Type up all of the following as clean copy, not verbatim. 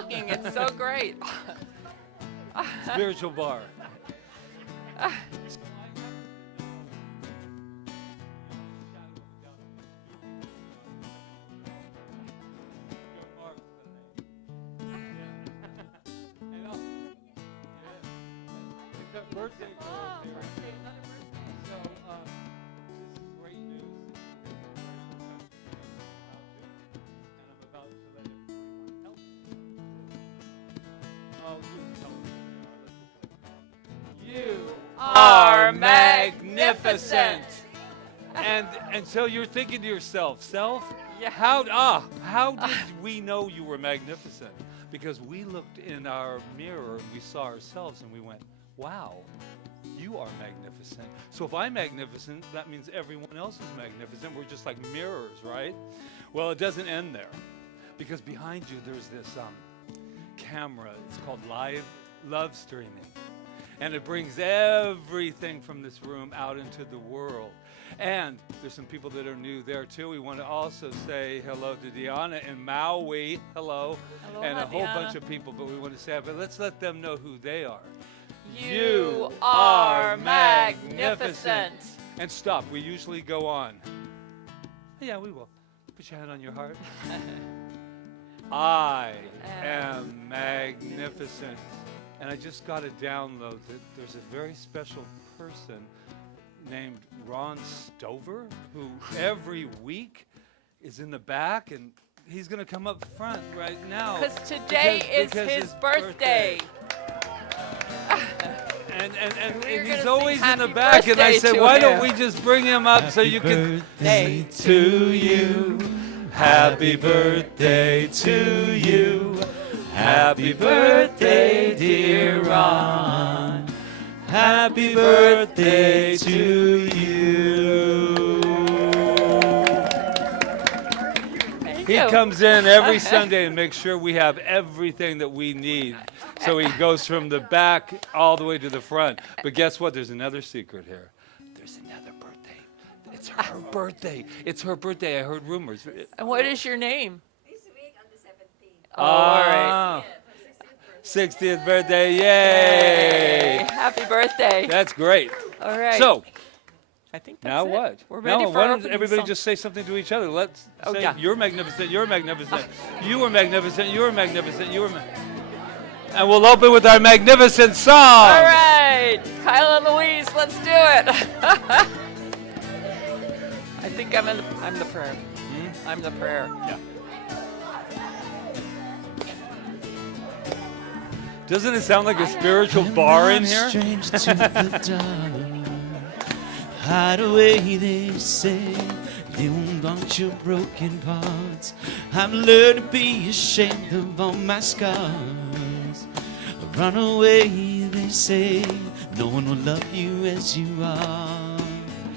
talking. It's so great. Spiritual bar. Birthday girl here. So, this is great news. And I'm about to let everyone else. Oh, you are magnificent. And so you're thinking to yourself, self, Yeah. how did we know you were magnificent? Because we looked in our mirror and we saw ourselves and we went, wow, you are magnificent. So if I'm magnificent, that means everyone else is magnificent. We're just like mirrors, right? Well, it doesn't end there. Because behind you, there's this camera. It's called live love streaming. And it brings everything from this room out into the world. And there's some people that are new there, too. We want to also say hello to Diana in Maui. Hello. Aloha, And a whole Diana. bunch of people, but we want to say, but let's let them know who they are. You are magnificent. And stop. We usually go on. Yeah, we will. Put your hand on your heart. I am magnificent. And I just got a download that there's a very special person named Ron Stover who every week is in the back, and he's going to come up front right now. Because today is his birthday. And We're he's gonna always sing in the happy back, and I birthday said, to why don't him. we just bring him up so you can... Day. To you, happy birthday to you. Happy birthday, dear Ron. Happy birthday to you. Thank He you. comes in every Sunday and makes sure we have everything that we need. So he goes from the back all the way to the front. But guess what? There's another secret here. There's another birthday. It's her birthday. It's her birthday. I heard rumors. And what is your name? This week on the 17th. Oh, all right. 60th birthday. Yay. Happy birthday. That's great. All right. So, I think that's now it. what? We're ready now, for why don't opening everybody song. just say something to each other? Let's Oh, say, yeah. you're magnificent, you're magnificent, you are magnificent, you are magnificent, you are And we'll open with our magnificent song. All right. Kyle and Louise, let's do it. I think I'm the prayer. I'm the prayer. Yeah. Doesn't it sound like a spiritual bar in here? Strange to the dark. Hide away, they say. They won't want your broken parts. I've learned to be ashamed of all my scars. Run away, they say. No one will love you as you are.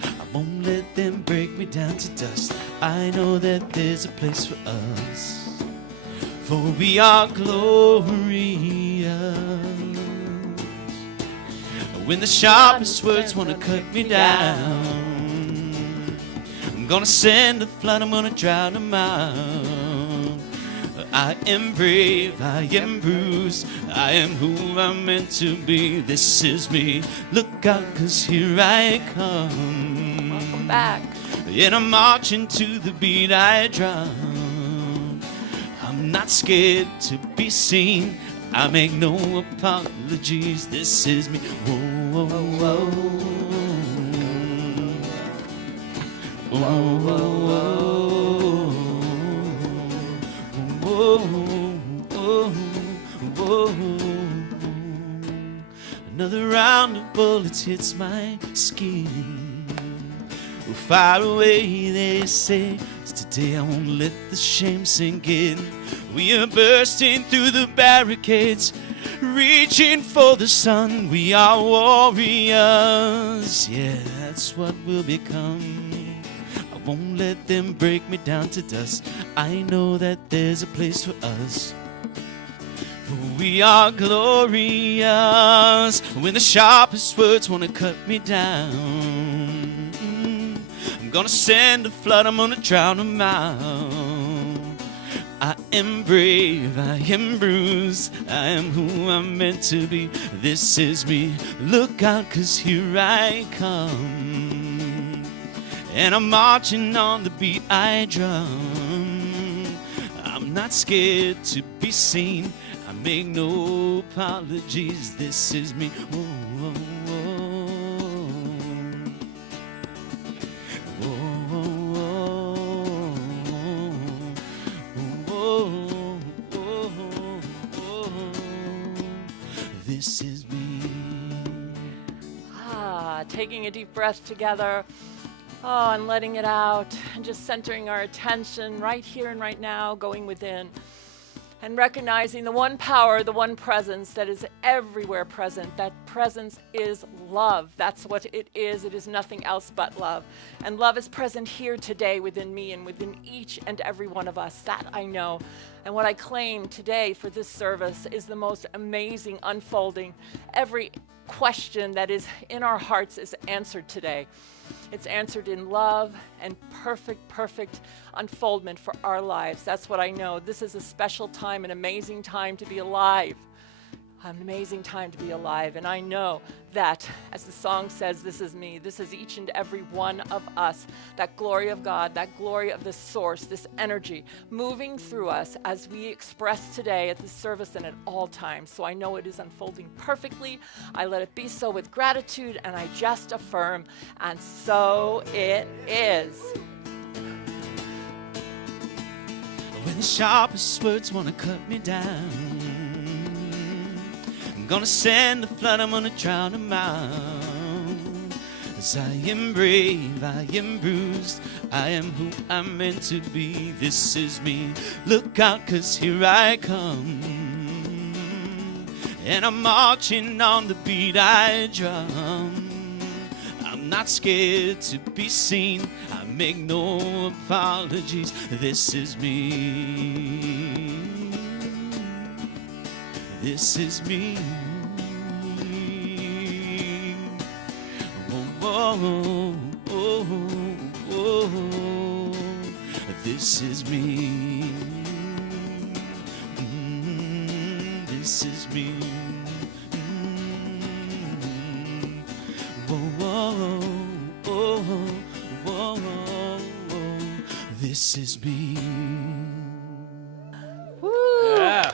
I won't let them break me down to dust. I know that there's a place for us. For we are glorious. When the sharpest words wanna cut me down, I'm gonna send a flood, I'm gonna drown them out. I am brave, I am bruised, I am who I'm meant to be. This is me, look out, 'cause here I come. Welcome back. And I'm marching to the beat I drum. I'm not scared to be seen. I make no apologies. This is me. Whoa, whoa, whoa. Whoa, whoa, whoa. Whoa, whoa. Another round of bullets hits my skin. Far away, they say. Today I won't let the shame sink in. We are bursting through the barricades, reaching for the sun. We are warriors. Yeah, that's what we'll become. I won't let them break me down to dust. I know that there's a place for us. For we are glorious. When the sharpest words wanna cut me down, I'm gonna send a flood, I'm gonna drown them out. I am brave, I am bruised, I am who I'm meant to be. This is me, look out, 'cause here I come. And I'm marching on the beat I drum. I'm not scared to be seen, I make no apologies. This is me. Oh, oh, this is me. Taking a deep breath together. Oh, and letting it out. And just centering our attention right here and right now, going within. And recognizing the one power, the one presence that is everywhere present. That presence is love. That's what it is. It is nothing else but love. And love is present here today within me and within each and every one of us. That I know. And what I claim today for this service is the most amazing unfolding. Every question that is in our hearts is answered today. It's answered in love and perfect unfoldment for our lives. That's what I know. This is a special time, an amazing time to be alive. An amazing time to be alive. And I know that, as the song says, this is me. This is each and every one of us. That glory of God, that glory of the source, this energy moving through us as we express today at this service and at all times. So I know it is unfolding perfectly. I let it be so with gratitude, and I just affirm, and so it is. When the sharpest words wanna cut me down, I'm gonna send a flood, I'm gonna drown them out. As I am brave, I am bruised, I am who I'm meant to be. This is me, look out, 'cause here I come. And I'm marching on the beat I drum. I'm not scared to be seen, I make no apologies. This is me. This is me. Oh, oh, oh, oh. This is me. This is me. Oh, oh, oh, oh. This is me. Woo! Yeah.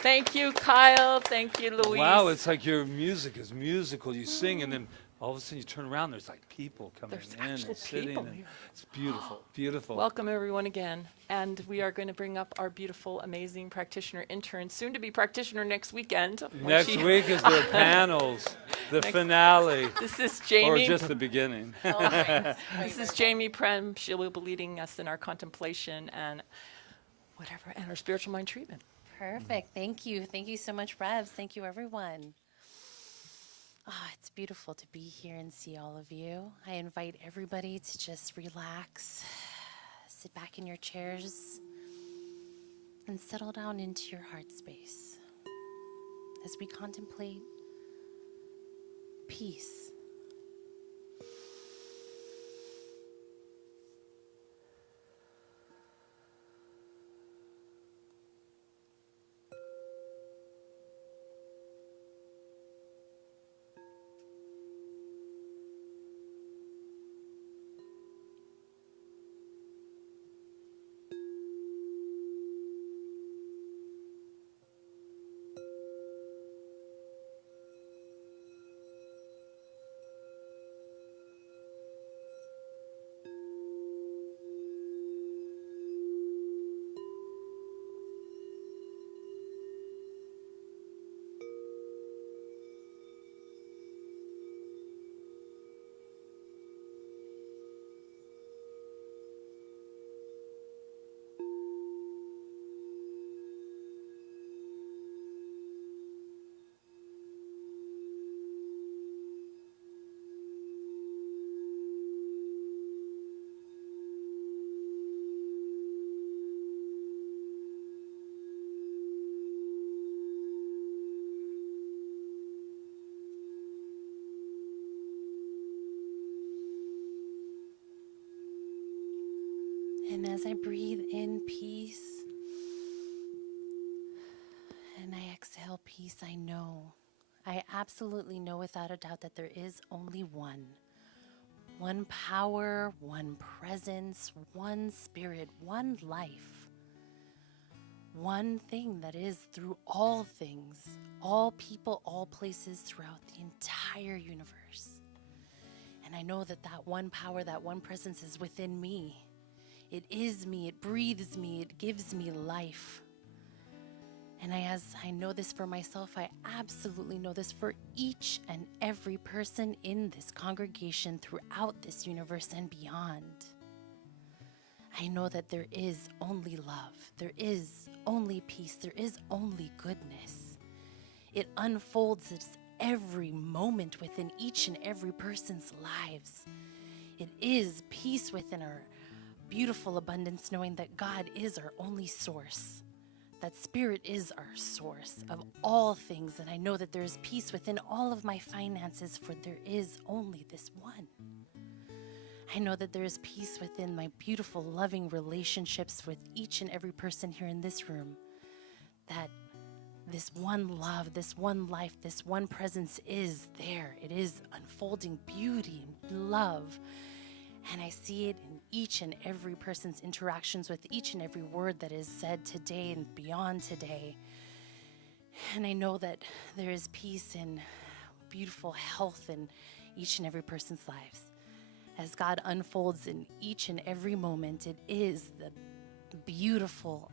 Thank you, Kyle. Thank you, Louise. Wow, it's like your music is musical. You sing, and then all of a sudden you turn around, there's like people coming There's in actual and sitting. people And here. it's beautiful, beautiful. Welcome everyone again. And we are going to bring up our beautiful, amazing practitioner intern, soon to be practitioner next weekend. when Next she- week is the panels, the finale, This is or Jamie. just the beginning. This is Jamie Prem. She will be leading us in our contemplation and whatever, and our spiritual mind treatment. Perfect. Thank you. Thank you so much, Revs. Thank you, everyone. Oh, it's beautiful to be here and see all of you. I invite everybody to just relax, sit back in your chairs, and settle down into your heart space as we contemplate peace. And as I breathe in peace and I exhale peace, I absolutely know without a doubt that there is only one power, one presence, one spirit, one life, one thing that is through all things, all people, all places throughout the entire universe. And I know that that one power, that one presence is within me. It is me, it breathes me, it gives me life. And as I know this for myself, I absolutely know this for each and every person in this congregation throughout this universe and beyond. I know that there is only love, there is only peace, there is only goodness. It unfolds at every moment within each and every person's lives. It is peace within our beautiful abundance, knowing that God is our only source, that Spirit is our source of all things. And I know that there is peace within all of my finances, for there is only this one. I know that there is peace within my beautiful, loving relationships with each and every person here in this room, that this one love, this one life, this one presence is there. It is unfolding beauty and love. And I see it in each and every person's interactions with each and every word that is said today and beyond today. And I know that there is peace and beautiful health in each and every person's lives. As God unfolds in each and every moment, it is the beautiful,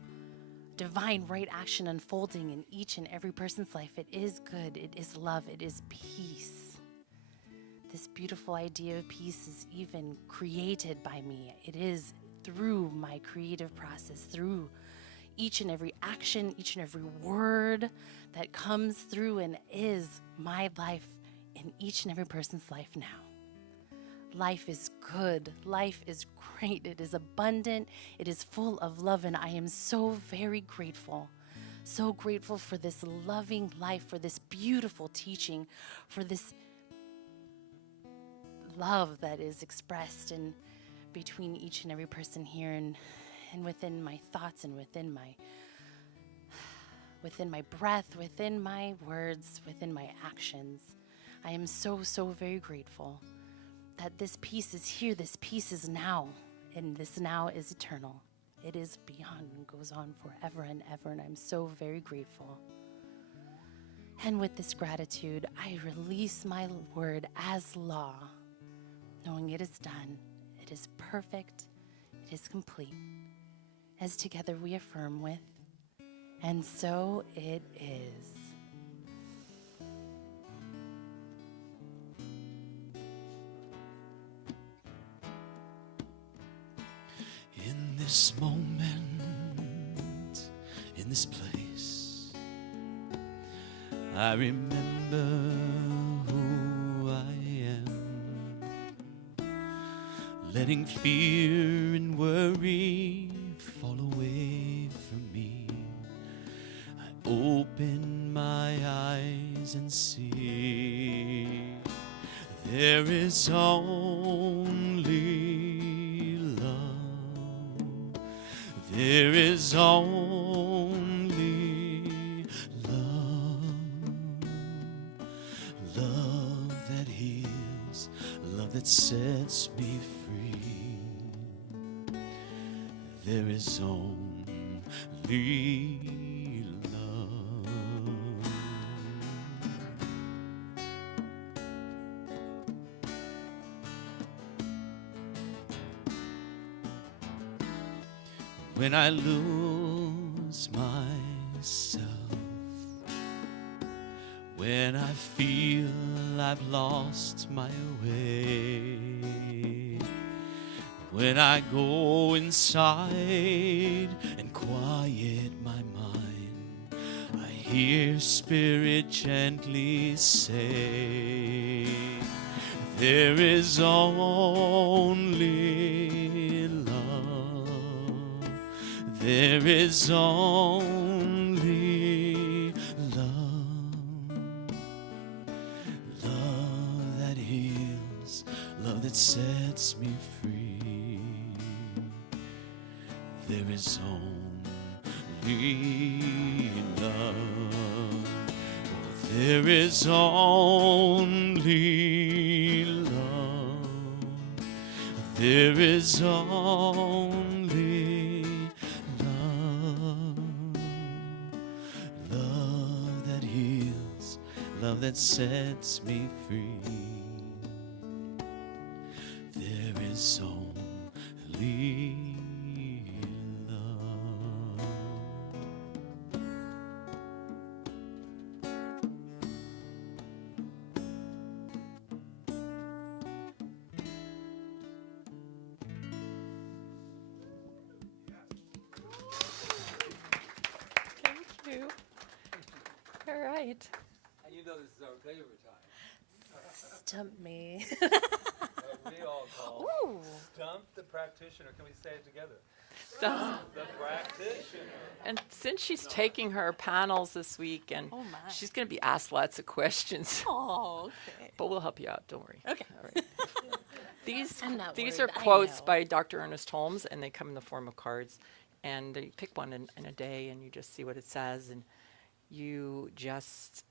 divine right action unfolding in each and every person's life. It is good, it is love, it is peace. This beautiful idea of peace is even created by me. It is through my creative process, through each and every action, each and every word that comes through and is my life in each and every person's life now. Life is good. Life is great. It is abundant. It is full of love. And I am so very grateful. So grateful for this loving life, for this beautiful teaching, for this love that is expressed in between each and every person here, and within my thoughts, and within my breath, within my words, within my actions. I am so, so very grateful that this peace is here, this peace is now, and this now is eternal. It is beyond and goes on forever and ever, and I'm so very grateful. And with this gratitude, I release my word as law, knowing it is done, it is perfect, it is complete. As together we affirm with, and so it is. In this moment, in this place, I remember who I am, letting fear and worry fall away from me. I open my eyes and see there is only there is only love, love that heals, love that sets me free. There is only love. When I lose myself, when I feel I've lost my way, when I go inside and quiet my mind, I hear Spirit gently say, there is only love. There is only love, love that heals, love that sets me free. there is only love. There is only love. There is only love. Love that heals, love that sets me free. There is only love. Thank you. All right. And you know this is our favorite time. Stump me. We all call Ooh. Stump the Practitioner. Can we say it together? So- The Practitioner. and since she's taking her panels this week, and Oh, my. she's going to be asked lots of questions, Oh, okay. but we'll help you out. Don't worry. Okay. All right. These I'm not these worried, are I quotes know. by Dr. Ernest Holmes, and they come in the form of cards. And you pick one in a day, and you just see what it says, and you just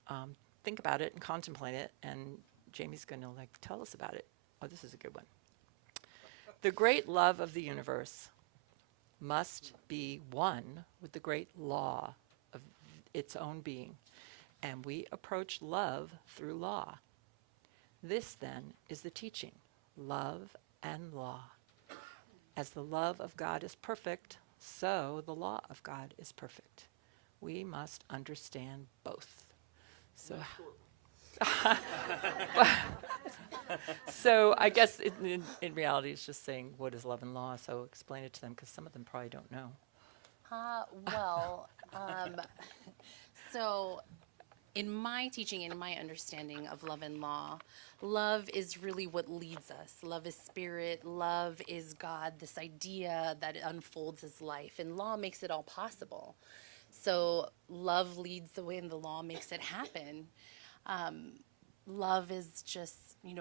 think about it and contemplate it. And Jamie's going to tell us about it. Oh, this is a good one. The great love of the universe must be one with the great law of its own being, and we approach love through law. This, then, is the teaching, love and law. As the love of God is perfect, so the law of God is perfect. We must understand both. So, so I guess in reality, it's just saying, what is love and law? So explain it to them, because some of them probably don't know. Well, so in my teaching and my understanding of love and law, love is really what leads us. Love is spirit. Love is God, this idea that unfolds as life. And law makes it all possible. So love leads the way and the law makes it happen. Love is just,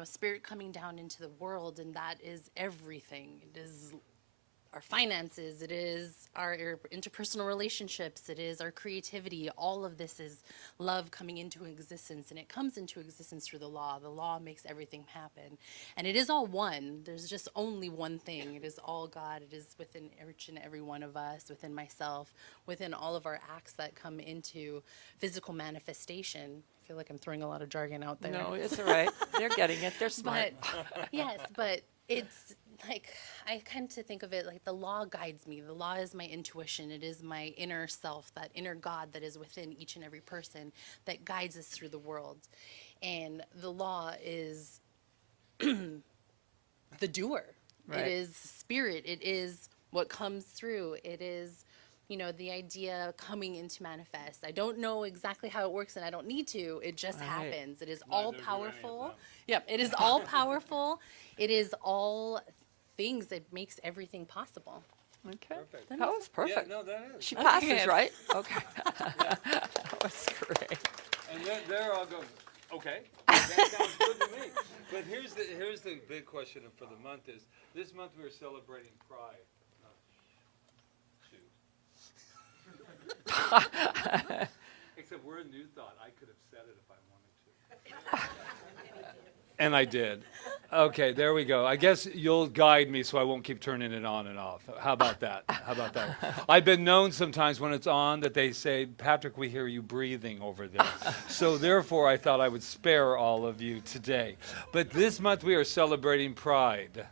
spirit coming down into the world, and that is everything. It is our finances, it is our interpersonal relationships, it is our creativity. All of this is love coming into existence, and it comes into existence through the law. The law makes everything happen. And it is all one. There's just only one thing. It is all God. It is within each and every one of us, within myself, within all of our acts that come into physical manifestation. I feel like I'm throwing a lot of jargon out there. No, it's all right. They're getting it. They're smart. But yes, but it's like I kind of think of it like the law guides me. The law is my intuition. It is my inner self, that inner God that is within each and every person that guides us through the world. And the law is the doer. Right. It is spirit. It is what comes through. It is, the idea coming into manifest. I don't know exactly how it works, and I don't need to. It just Right. happens. It is all powerful. Yep, it is all powerful. It is all things that makes everything possible. Okay. Perfect. That was perfect. Yeah, no, that is. She passes, Okay. right? Okay. That was great. And there I'll go, okay, that sounds good to me. But here's the big question for the month is, this month we are celebrating Pride. Except we're a new thought. I could have said it if I wanted to. And I did. Okay, there we go. I guess you'll guide me so I won't keep turning it on and off. How about that? How about that? I've been known sometimes when it's on that they say, Patrick, we hear you breathing over there. So therefore, I thought I would spare all of you today. But this month we are celebrating Pride.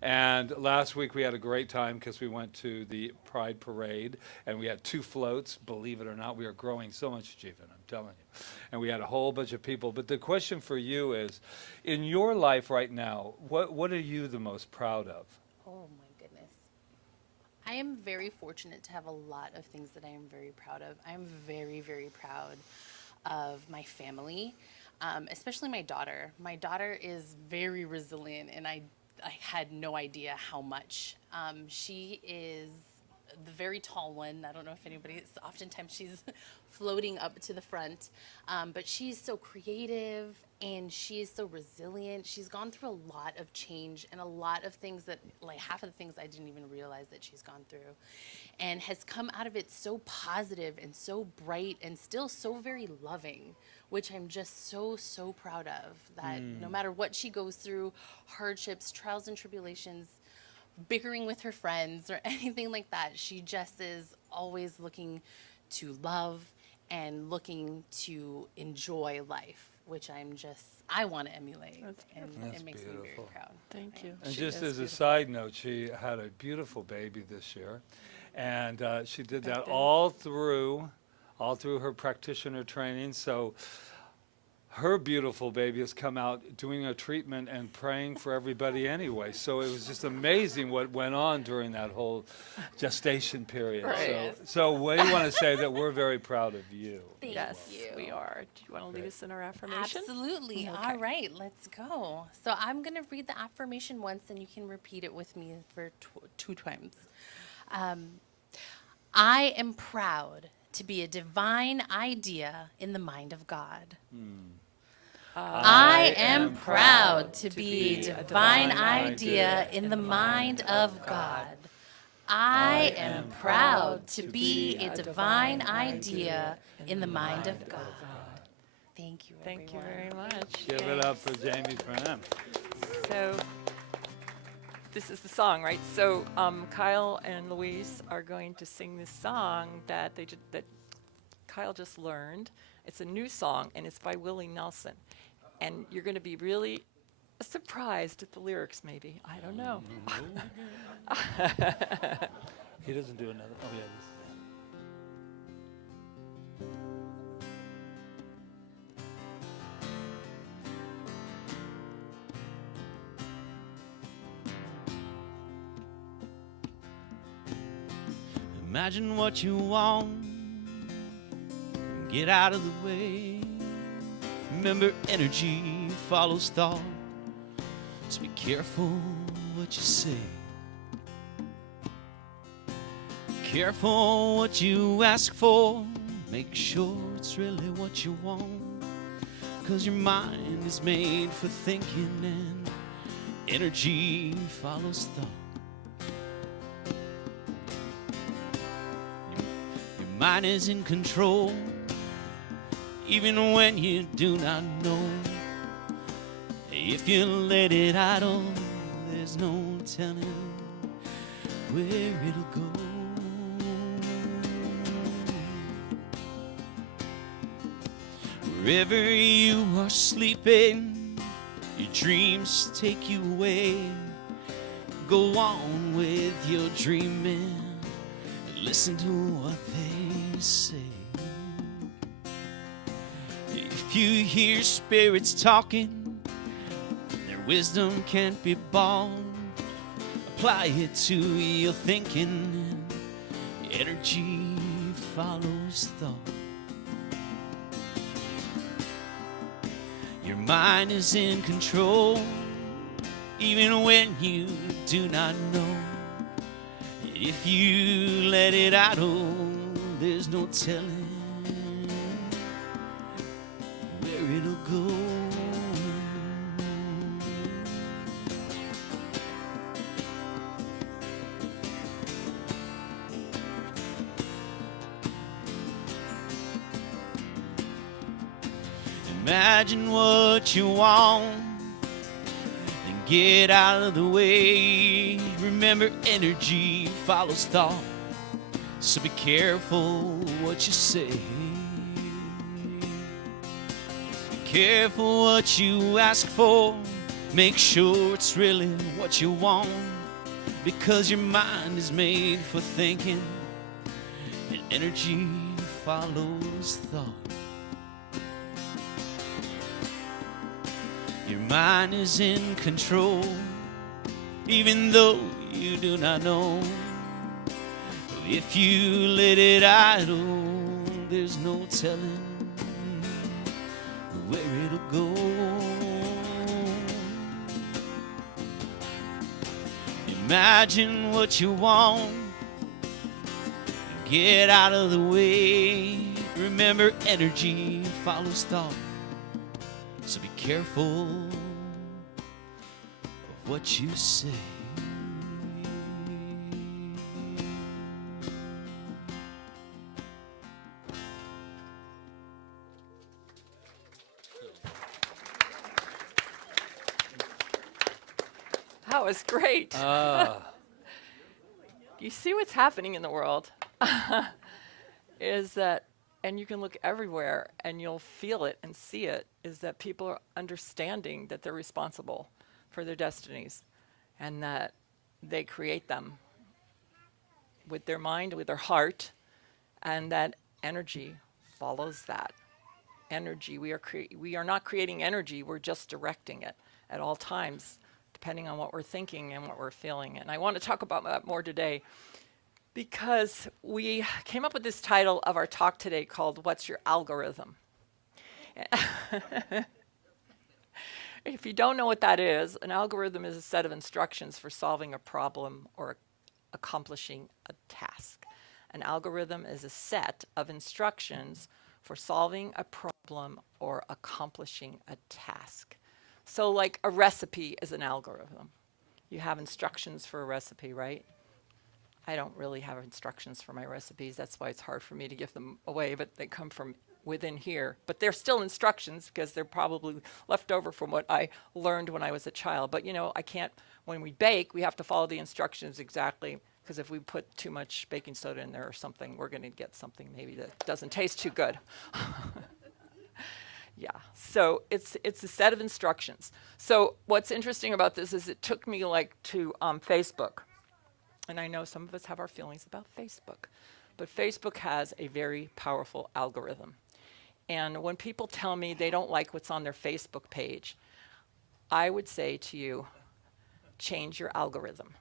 And last week we had a great time because we went to the Pride Parade and we had 2 floats. Believe it or not, we are growing so much, Jeevan, I'm telling you. And we had a whole bunch of people. But the question for you is, in your life right now, what are you the most proud of? Oh my goodness. I am very fortunate to have a lot of things that I am very proud of. I am very, very proud of my family, especially my daughter. My daughter is very resilient, and I had no idea how much. She is the very very tall one. I don't know if anybody's, oftentimes she's floating up to the front. But she's so creative and she is so resilient. She's gone through a lot of change and a lot of things that, like half of the things I didn't even realize that she's gone through. And has come out of it so positive and so bright and still so very loving, which I'm just so, so proud of. That no matter what she goes through, hardships, trials and tribulations, bickering with her friends or anything like that, she just is always looking to love and looking to enjoy life, which I want to emulate. And That's it makes me very beautiful. proud. Thank you. And She just is as a beautiful. side note, she had a beautiful baby this year, and she did that Birthday. all through her practitioner training. So her beautiful baby has come out doing a treatment and praying for everybody anyway. So it was just amazing what went on during that whole gestation period. Right. So we want to say that we're very proud of you. Thank Yes, you. we are. Do you want to lead Great. us in our affirmation? Absolutely. Okay. All right, let's go. So I'm going to read the affirmation once and you can repeat it with me for two times. I am proud to be a divine idea in the mind of God. I am proud to be a divine idea in the mind of God. I am proud to be a divine idea in the mind of God. Thank you, Thank you everyone. very much. Give it up for Jamie Feren. So this is the song, right? So Kyle and Louise are going to sing this song that that Kyle just learned. It's a new song, and it's by Willie Nelson. And you're going to be really surprised at the lyrics, maybe. I don't know. He doesn't do another. Oh, yeah. This is Imagine what you want, get out of the way. Remember, energy follows thought, so be careful what you say. Careful what you ask for, make sure it's really what you want. 'Cause your mind is made for thinking and energy follows thought. Your mind is in control, even when you do not know. If you let it idle, there's no telling where it'll go. Wherever you are sleeping, your dreams take you away. Go on with your dreaming and listen to what they say. If you hear spirits talking, their wisdom can't be bought. Apply it to your thinking, energy follows thought. Your mind is in control, even when you do not know. If you let it idle, there's no telling where it'll go. Imagine what you want and get out of the way. Remember, energy follows thought, so be careful what you say. Be careful what you ask for, make sure it's really what you want. Because your mind is made for thinking, and energy follows thought. Your mind is in control, even though you do not know. If you let it idle, there's no telling where it'll go. Imagine what you want Get out of the way. Remember, energy follows thought. So be careful of what you say. That was great. You see what's happening in the world is that, and you can look everywhere and you'll feel it and see it, is that people are understanding that they're responsible for their destinies and that they create them with their mind, with their heart, and that energy follows that. Energy, we are not creating energy, we're just directing it at all times, depending on what we're thinking and what we're feeling. And I want to talk about that more today because we came up with this title of our talk today called What's Your Algorithm? If you don't know what that is, an algorithm is a set of instructions for solving a problem or accomplishing a task. An algorithm is a set of instructions for solving a problem or accomplishing a task. So like a recipe is an algorithm. You have instructions for a recipe, right? I don't really have instructions for my recipes. That's why it's hard for me to give them away, but they come from within here. But they're still instructions because they're probably left over from what I learned when I was a child. But you know, I can't, when we bake, we have to follow the instructions exactly, because if we put too much baking soda in there or something, we're going to get something maybe that doesn't taste too good. Yeah, so it's a set of instructions. So what's interesting about this is it took me like to Facebook. And I know some of us have our feelings about Facebook. But Facebook has a very powerful algorithm. And when people tell me they don't like what's on their Facebook page, I would say to you, change your algorithm.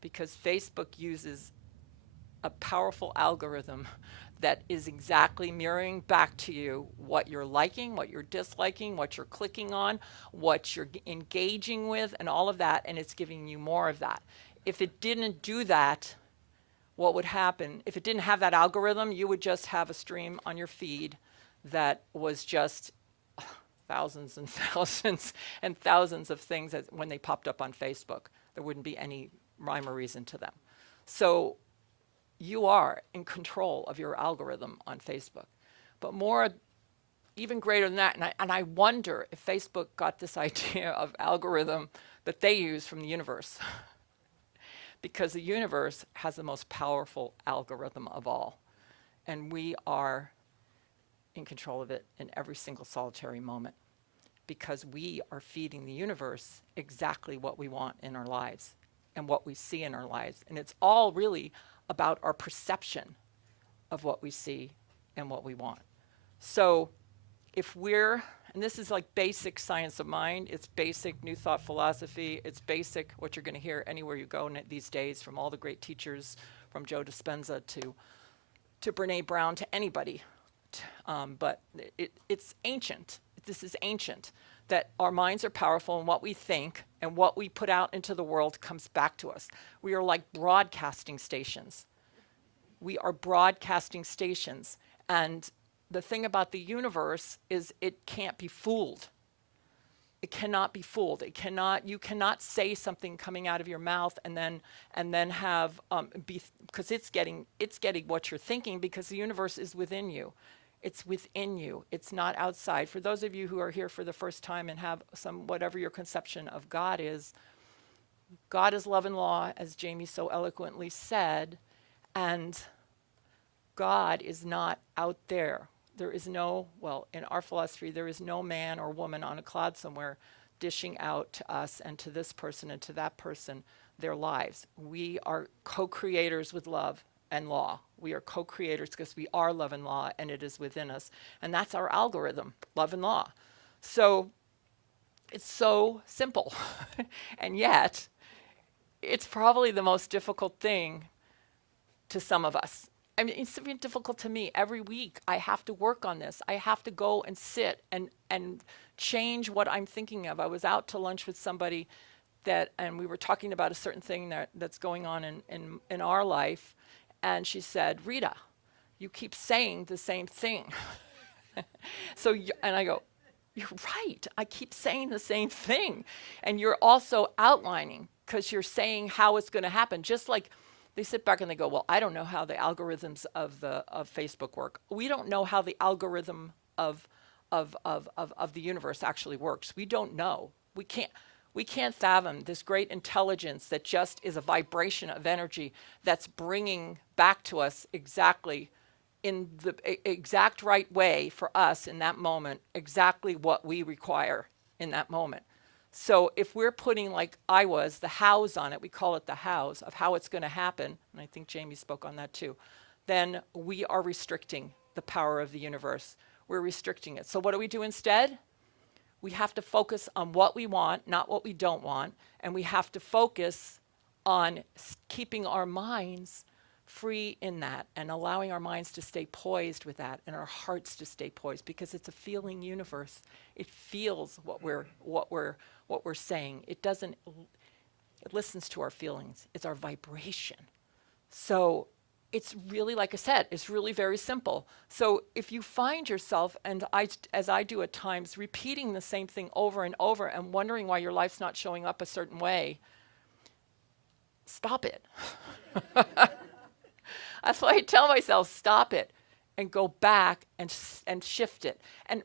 Because Facebook uses a powerful algorithm that is exactly mirroring back to you what you're liking, what you're disliking, what you're clicking on, what you're engaging with, and all of that, and it's giving you more of that. If it didn't do that, what would happen? If it didn't have that algorithm, you would just have a stream on your feed that was just thousands and thousands and thousands of things that when they popped up on Facebook, there wouldn't be any rhyme or reason to them. So you are in control of your algorithm on Facebook. But more, even greater than that, and I wonder if Facebook got this idea of algorithm that they use from the universe. Because the universe has the most powerful algorithm of all. And we are in control of it in every single solitary moment. Because we are feeding the universe exactly what we want in our lives and what we see in our lives. And it's all really about our perception of what we see and what we want. So if we're, and this is like basic science of mind, it's basic New Thought philosophy, it's basic what you're going to hear anywhere you go these days from all the great teachers, from Joe Dispenza to Brene Brown, to anybody. But it's ancient. This is ancient, that our minds are powerful and what we think and what we put out into the world comes back to us. We are like broadcasting stations. We are broadcasting stations. And the thing about the universe is it can't be fooled. It cannot be fooled. It cannot, you cannot say something coming out of your mouth and then have, because it's getting what you're thinking, because the universe is within you. It's within you. It's not outside. For those of you who are here for the first time and have whatever your conception of God is love and law, as Jamie so eloquently said, and God is not out there. There is no, well, in our philosophy, there is no man or woman on a cloud somewhere dishing out to us and to this person and to that person their lives. We are co-creators with love and law. We are co-creators because we are love and law, and it is within us. And that's our algorithm, love and law. So it's so simple. And yet, it's probably the most difficult thing to some of us. I mean, it's been difficult to me. Every week, I have to work on this. I have to go and sit and change what I'm thinking of. I was out to lunch with somebody and we were talking about a certain thing that's going on in our life. And she said, Rita, you keep saying the same thing. And I go, you're right. I keep saying the same thing. And you're also outlining, because you're saying how it's going to happen. Just like they sit back and they go, well, I don't know how the algorithms of Facebook work. We don't know how the algorithm of the universe actually works. We don't know. We can't fathom this great intelligence that just is a vibration of energy that's bringing back to us exactly in the exact right way for us in that moment, exactly what we require in that moment. So if we're putting, like I was, the hows on it, we call it the hows of how it's going to happen, and I think Jamie spoke on that too, then we are restricting the power of the universe. We're restricting it. So what do we do instead? We have to focus on what we want, not what we don't want, and we have to focus on keeping our minds free in that and allowing our minds to stay poised with that and our hearts to stay poised, because it's a feeling universe. It feels what we're saying. It listens to our feelings. It's our vibration. So it's really, like I said, it's really very simple. So if you find yourself, and as I do at times, repeating the same thing over and over and wondering why your life's not showing up a certain way, stop it. That's why I tell myself, stop it and go back and shift it. And,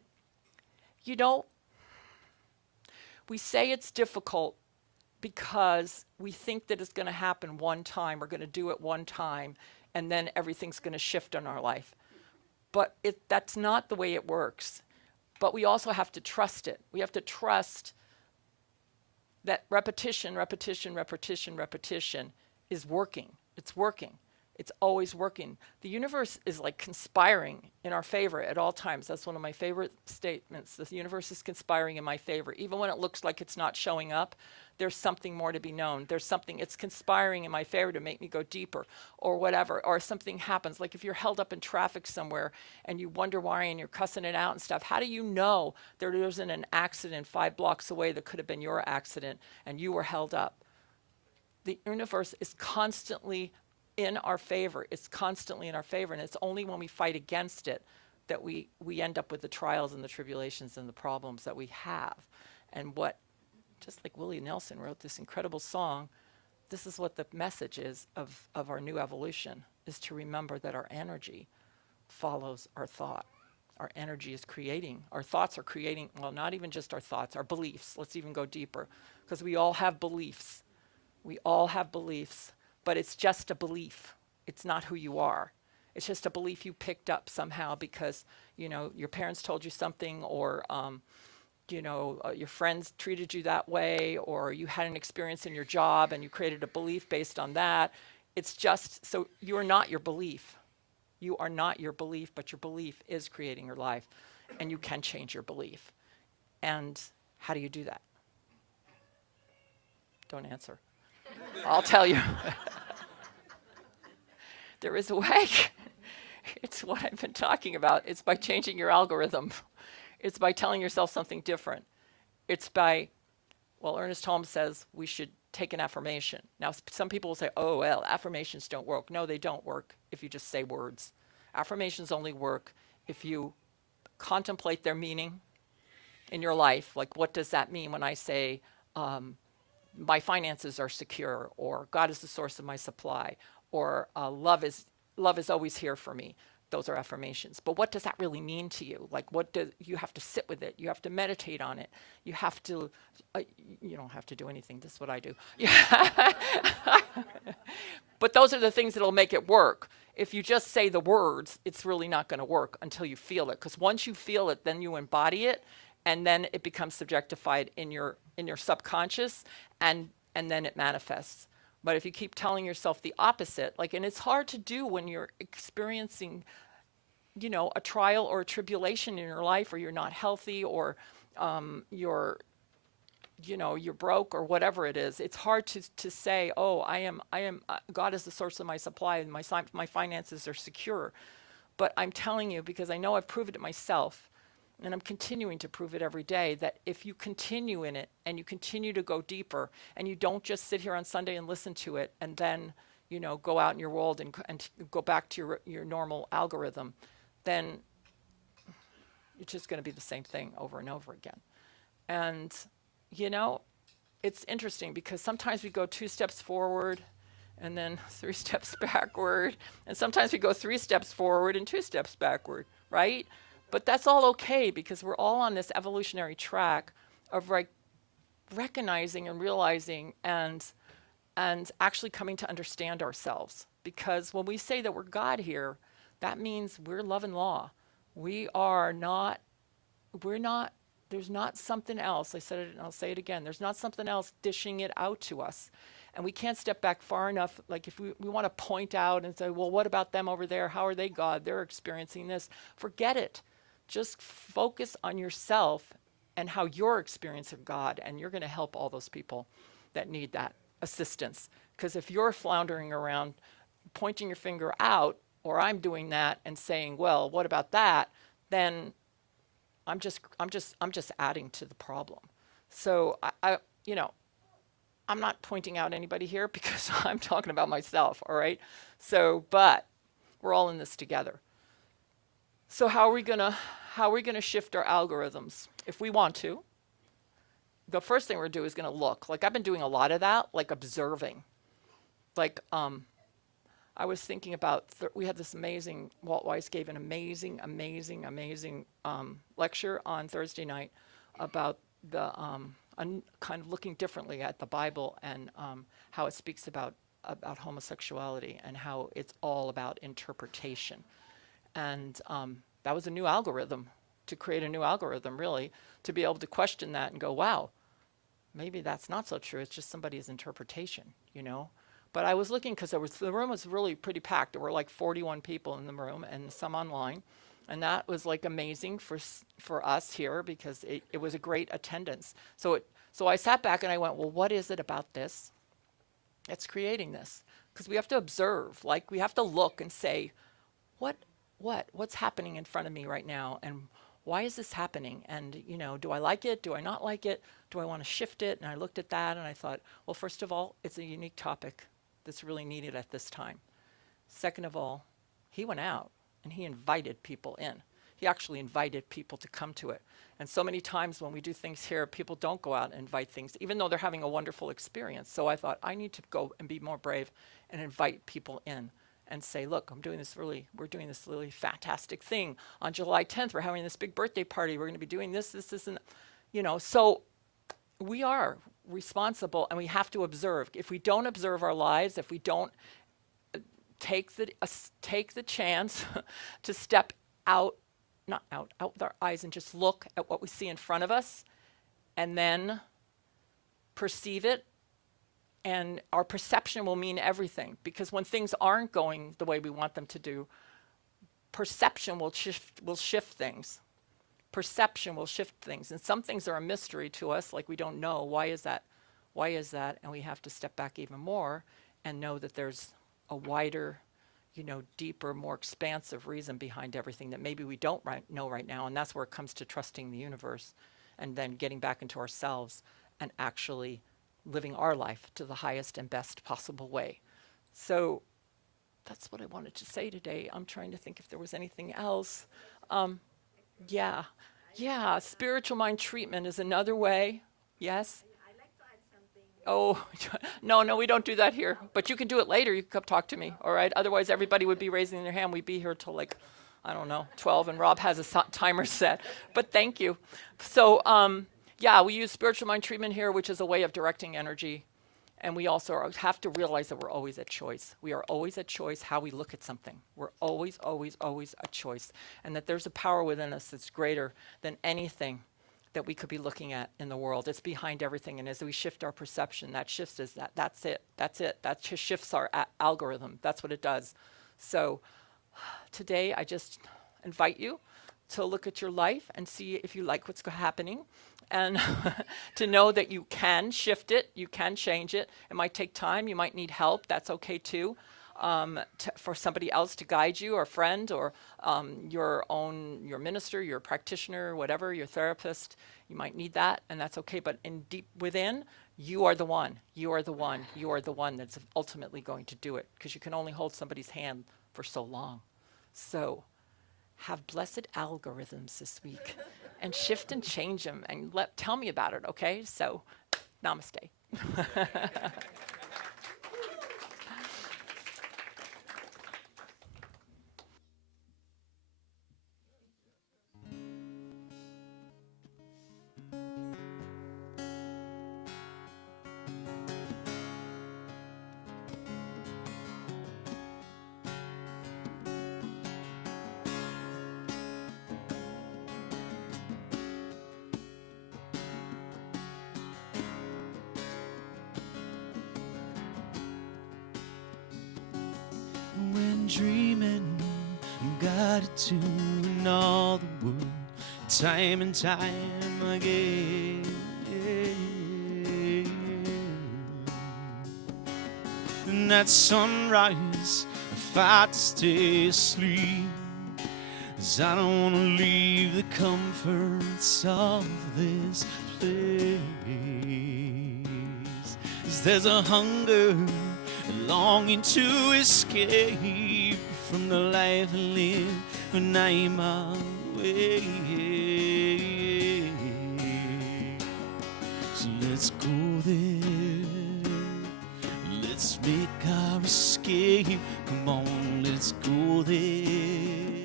we say it's difficult because we think that it's going to happen one time, we're going to do it one time, and then everything's going to shift in our life. But that's not the way it works. But we also have to trust it. We have to trust that repetition is working. It's working. It's always working. The universe is like conspiring in our favor at all times. That's one of my favorite statements. The universe is conspiring in my favor. Even when it looks like it's not showing up, there's something more to be known. It's conspiring in my favor to make me go deeper or whatever. Or something happens, like if you're held up in traffic somewhere and you wonder why and you're cussing it out and stuff, how do you know there isn't an accident 5 blocks away that could have been your accident and you were held up? The universe is constantly in our favor. It's constantly in our favor, and it's only when we fight against it that we end up with the trials and the tribulations and the problems that we have. And just like Willie Nelson wrote this incredible song, this is what the message is of our new evolution, is to remember that our energy follows our thought. Our energy is creating, our thoughts are creating, well, not even just our thoughts, our beliefs. Let's even go deeper, because we all have beliefs. We all have beliefs. But it's just a belief. It's not who you are. It's just a belief you picked up somehow because, your parents told you something, or, your friends treated you that way, or you had an experience in your job and you created a belief based on that. It's just, so you are not your belief. You are not your belief, but your belief is creating your life, and you can change your belief. And how do you do that? Don't answer. I'll tell you. There is a way. It's what I've been talking about. It's by changing your algorithm. It's by telling yourself something different. It's by, Ernest Holmes says we should take an affirmation. Now, some people will say, oh, well, affirmations don't work. No, they don't work if you just say words. Affirmations only work if you contemplate their meaning in your life. Like, what does that mean when I say, my finances are secure, or God is the source of my supply, or love is always here for me? Those are affirmations. But what does that really mean to you? Like, you have to sit with it. You have to meditate on it. You have to, you don't have to do anything. This is what I do. But those are the things that'll make it work. If you just say the words, it's really not going to work until you feel it. Because once you feel it, then you embody it, and then it becomes subjectified in your subconscious, and then it manifests. But if you keep telling yourself the opposite, and it's hard to do when you're experiencing, a trial or a tribulation in your life, or you're not healthy, or you're broke, or whatever it is. It's hard to say, oh, I am God is the source of my supply, and my finances are secure. But I'm telling you, because I know I've proven it myself, and I'm continuing to prove it every day, that if you continue in it and you continue to go deeper, and you don't just sit here on Sunday and listen to it and then, go out in your world and go back to your normal algorithm, then it's just going to be the same thing over and over again. And, it's interesting because sometimes we go 2 steps forward and then 3 steps backward. And sometimes we go 3 steps forward and 2 steps backward, right? But that's all okay because we're all on this evolutionary track of recognizing and realizing and actually coming to understand ourselves. Because when we say that we're God here, that means we're love and law. We're not, there's not something else. I said it and I'll say it again. There's not something else dishing it out to us. And we can't step back far enough. Like if we want to point out and say, well, what about them over there? How are they God? They're experiencing this. Forget it. Just focus on yourself and how you're experiencing God. And you're going to help all those people that need that assistance. Because if you're floundering around, pointing your finger out, or I'm doing that and saying, well, what about that? Then I'm just adding to the problem. So I'm not pointing out anybody here because I'm talking about myself, all right? So, but we're all in this together. So how are we gonna shift our algorithms? If we want to, the first thing we're gonna do is gonna look. Like I've been doing a lot of that, like observing. Like I was thinking about, we had this amazing, Walt Weiss gave an amazing lecture on Thursday night about the kind of looking differently at the Bible and how it speaks about homosexuality and how it's all about interpretation. And that was a new algorithm, to create a new algorithm, really, to be able to question that and go, wow, maybe that's not so true. It's just somebody's interpretation, But I was looking because the room was really pretty packed. There were like 41 people in the room and some online. And that was like amazing for us here because it was a great attendance. So I sat back and I went, well, what is it about this that's creating this? Because we have to observe, like we have to look and say, what's happening in front of me right now? And why is this happening? And, do I like it? Do I not like it? Do I want to shift it? And I looked at that and I thought, well, first of all, it's a unique topic that's really needed at this time. Second of all, he went out and he invited people in. He actually invited people to come to it. And so many times when we do things here, people don't go out and invite things, even though they're having a wonderful experience. So I thought, I need to go and be more brave and invite people in and say, look, we're doing this really fantastic thing. On July 10th, we're having this big birthday party. We're going to be doing this, and, so we are responsible and we have to observe. If we don't observe our lives, if we don't take the chance to step out with our eyes and just look at what we see in front of us and then perceive it, and our perception will mean everything, because when things aren't going the way we want them to do, perception will shift things. Perception will shift things, and some things are a mystery to us, like we don't know why is that, and we have to step back even more and know that there's a wider, deeper, more expansive reason behind everything that maybe we don't know right now, and that's where it comes to trusting the universe and then getting back into ourselves and actually living our life to the highest and best possible way. So that's what I wanted to say today. I'm trying to think if there was anything else. Yeah, spiritual mind treatment is another way. Yes? I'd like to add something. Oh, no, we don't do that here. But you can do it later. You can come talk to me, all right? Otherwise, everybody would be raising their hand. We'd be here till 12, and Rob has a timer set. But thank you. So, we use spiritual mind treatment here, which is a way of directing energy. And we also have to realize that we're always at choice. We are always at choice how we look at something. We're always, always, always a choice. And that there's a power within us that's greater than anything that we could be looking at in the world. It's behind everything. And as we shift our perception, that shifts us. That's it. That just shifts our algorithm. That's what it does. So today, I just invite you to look at your life and see if you like what's happening, and to know that you can shift it, you can change it. It might take time, you might need help, that's okay too, for somebody else to guide you, or a friend, or your minister, your practitioner, whatever, your therapist. You might need that, and that's okay, but in deep within, You are the one. You are the one. You are the one that's ultimately going to do it, because you can only hold somebody's hand for so long. So have blessed algorithms this week and shift and change them and tell me about it, okay? So namaste. When dreaming, got it to all the world, time and time again. And at sunrise, I fight to stay asleep, 'cause I don't want to leave the comforts of this place. 'Cause there's a hunger and longing to escape from the life I live when I'm away. So let's go there, let's make our escape. Come on, let's go there.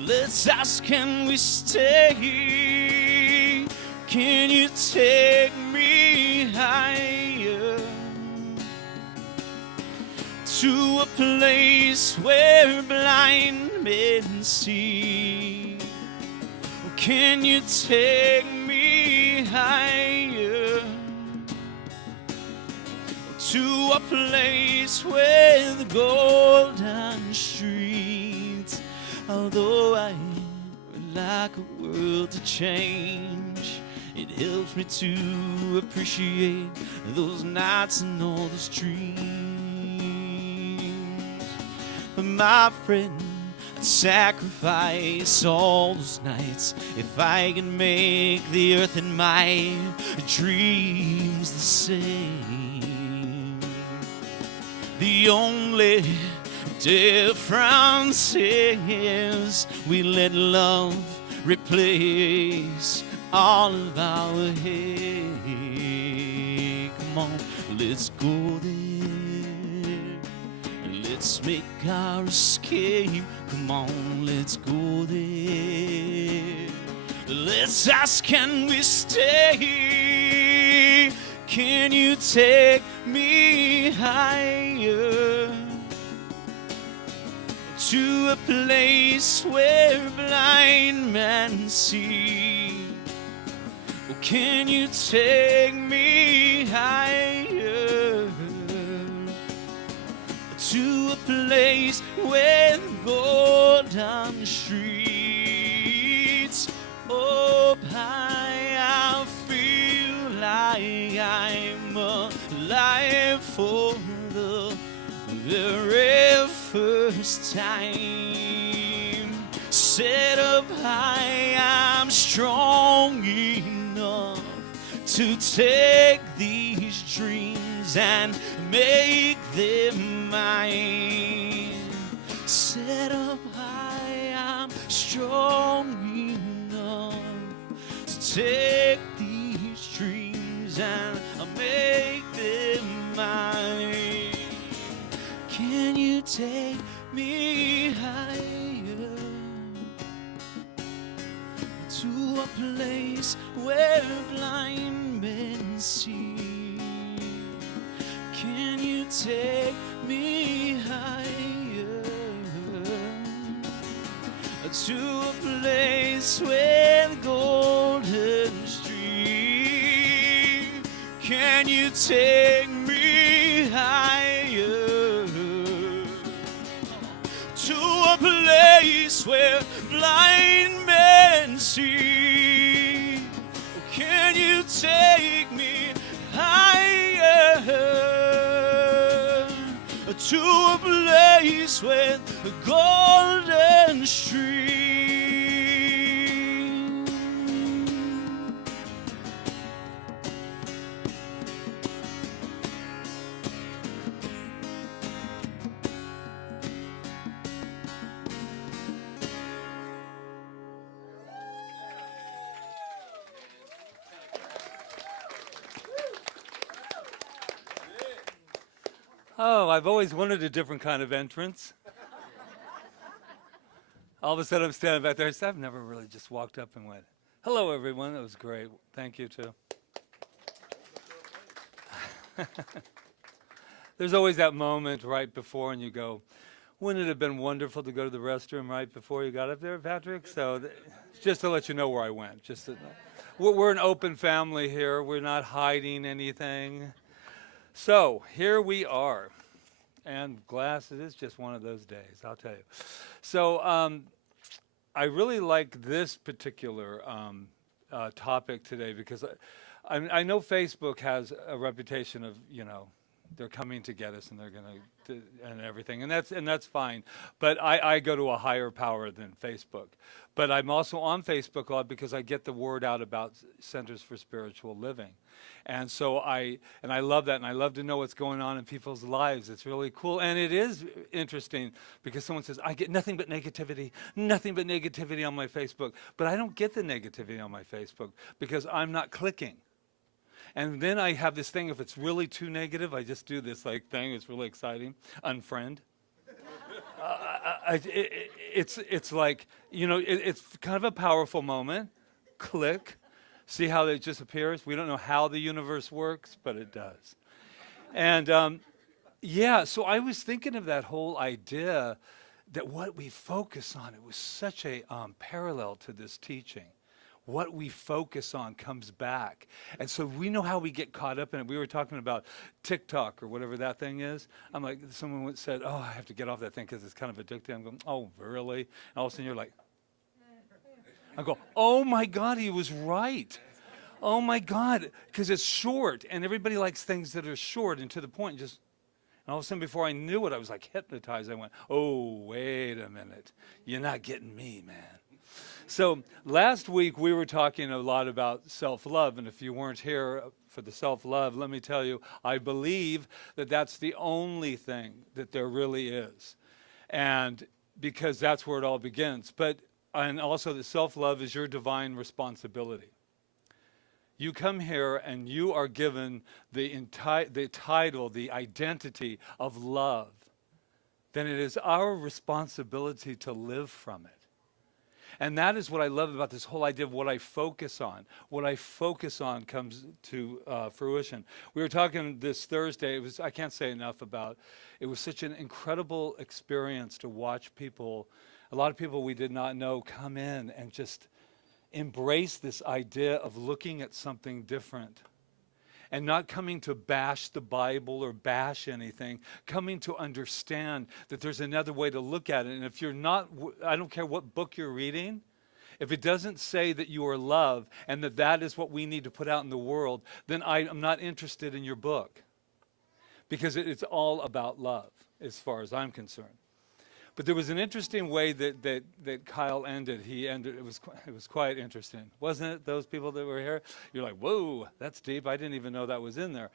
Let's ask, can we stay? Can you take me higher? To a place where blind men see. Can you take me higher? To a place where the golden streets. Although I would like a world to change, it helps me to appreciate those nights and all those dreams. But my friend, I'd sacrifice all those nights if I can make the earth and my dreams the same. The only difference is we let love replace all of our hate. Come on, let's go there. Let's make our escape. Come on, let's go there. Let's ask, can we stay? Can you take me higher? To a place where blind men see. Oh, can you take me higher? To a place where golden streets. Up high, I feel like I'm alive for the very first time. Set up high, I'm strong enough to take these dreams and make them mine. Set up high, I'm strong enough to take these dreams and make them mine. Can you take me higher? To a place where blind men see. Can you take me higher? To a place where the golden stream. Can you take me higher? To a place where blind men see. Can you take me higher? To a place where the golden stream. Oh, I've always wanted a different kind of entrance. All of a sudden I'm standing back there. So I've never really just walked up and went, hello, everyone. That was great. Thank you, too. There's always that moment right before, and you go, wouldn't it have been wonderful to go to the restroom right before you got up there, Patrick? So just to let you know where I went. We're an open family here. We're not hiding anything. So here we are. And glass, it is just one of those days, I'll tell you. So I really like this particular topic today because I know Facebook has a reputation of, they're coming to get us and they're going to and everything, and that's fine. But I go to a higher power than Facebook. But I'm also on Facebook a lot because I get the word out about Centers for Spiritual Living. And so I love that, and I love to know what's going on in people's lives. It's really cool, and it is interesting because someone says, I get nothing but negativity on my Facebook. But I don't get the negativity on my Facebook because I'm not clicking. And then I have this thing, if it's really too negative, I just do this thing, it's really exciting, unfriend. It's like, it's kind of a powerful moment. Click. See how it just appears? We don't know how the universe works, but it does. And so I was thinking of that whole idea that what we focus on, it was such a parallel to this teaching. What we focus on comes back. And so we know how we get caught up in it. We were talking about TikTok or whatever that thing is. I'm like, someone said, oh, I have to get off that thing because it's kind of addictive. I'm going, oh, really? And all of a sudden you're like, I go, oh my God, he was right. Oh my God, because it's short, and everybody likes things that are short and to the point. And all of a sudden, before I knew it, I was like hypnotized. I went, oh, wait a minute. You're not getting me, man. So last week, we were talking a lot about self-love, and if you weren't here for the self-love, let me tell you, I believe that that's the only thing that there really is, and because that's where it all begins. And also that self-love is your divine responsibility. You come here and you are given the title, the identity of love. Then it is our responsibility to live from it. And that is what I love about this whole idea of what I focus on. What I focus on comes to fruition. We were talking this Thursday, I can't say enough about, it was such an incredible experience to watch people, a lot of people we did not know come in and just embrace this idea of looking at something different and not coming to bash the Bible or bash anything, coming to understand that there's another way to look at it. And if you're not, I don't care what book you're reading, if it doesn't say that you are loved and that is what we need to put out in the world, then I'm not interested in your book because it's all about love as far as I'm concerned. But there was an interesting way that Kyle ended. He ended, it was quite interesting. Wasn't it, those people that were here? You're like, whoa, that's deep. I didn't even know that was in there.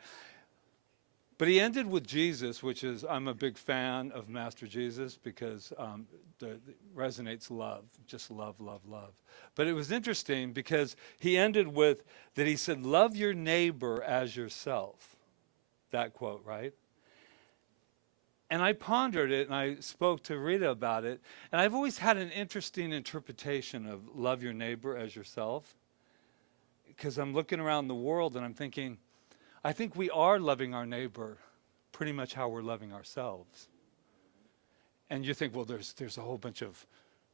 But he ended with Jesus, which is, I'm a big fan of Master Jesus because it resonates love, just love, love, love. But it was interesting because he ended with that he said, love your neighbor as yourself. That quote, right? And I pondered it, and I spoke to Rita about it. And I've always had an interesting interpretation of love your neighbor as yourself. Because I'm looking around the world, and I'm thinking, I think we are loving our neighbor pretty much how we're loving ourselves. And you think, well, there's a whole bunch of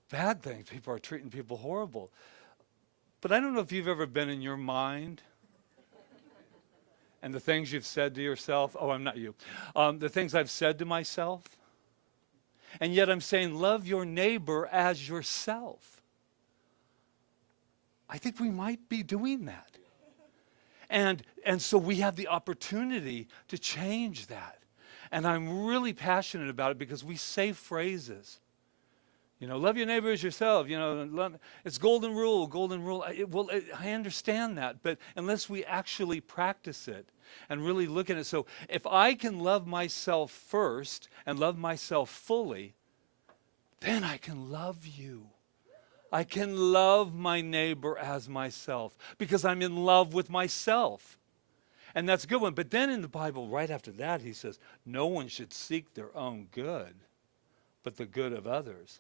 bad things. People are treating people horrible. But I don't know if you've ever been in your mind and the things you've said to yourself. Oh, I'm not you. The things I've said to myself. And yet I'm saying, love your neighbor as yourself. I think we might be doing that. And so we have the opportunity to change that. And I'm really passionate about it because we say phrases. Love your neighbor as yourself. It's golden rule, golden rule. I understand that, but unless we actually practice it and really look at it. So if I can love myself first and love myself fully, then I can love you. I can love my neighbor as myself because I'm in love with myself. And that's a good one. But then in the Bible, right after that, he says, no one should seek their own good, but the good of others.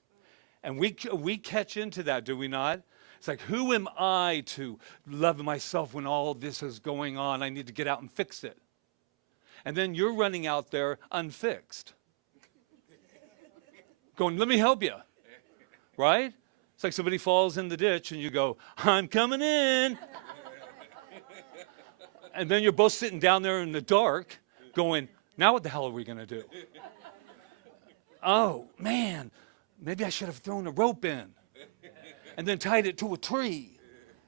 And we catch into that, do we not? It's like, who am I to love myself when all this is going on? I need to get out and fix it. And then you're running out there unfixed. Going, let me help you. Right? It's like somebody falls in the ditch and you go, I'm coming in. And then you're both sitting down there in the dark going, now what the hell are we going to do? Oh, man, maybe I should have thrown a rope in and then tied it to a tree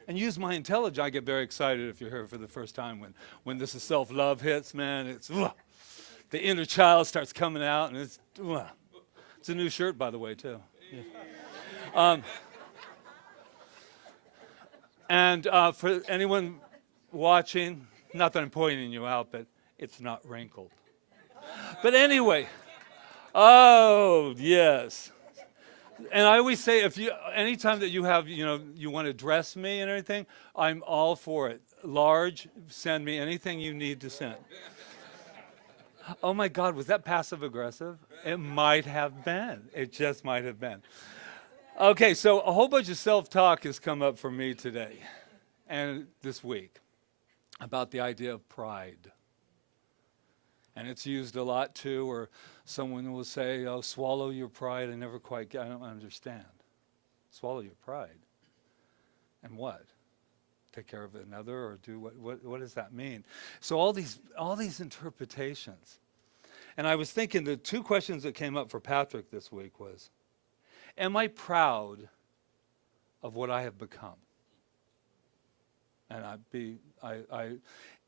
and used my intelligence. I get very excited if you're here for the first time when this is self-love hits, man. It's the inner child starts coming out, and it's a new shirt, by the way, too. Yeah. And for anyone watching, not that I'm pointing you out, but it's not wrinkled. But anyway, oh, yes. And I always say, anytime that you have, you want to dress me and everything, I'm all for it. Large, send me anything you need to send. Oh my God, was that passive aggressive? It might have been. It just might have been. Okay, so a whole bunch of self-talk has come up for me today and this week about the idea of pride. And it's used a lot too, or someone will say, oh, swallow your pride. I don't understand. Swallow your pride. And what? Take care of another, or do what does that mean? So all these interpretations. And I was thinking the two questions that came up for Patrick this week was, am I proud of what I have become? And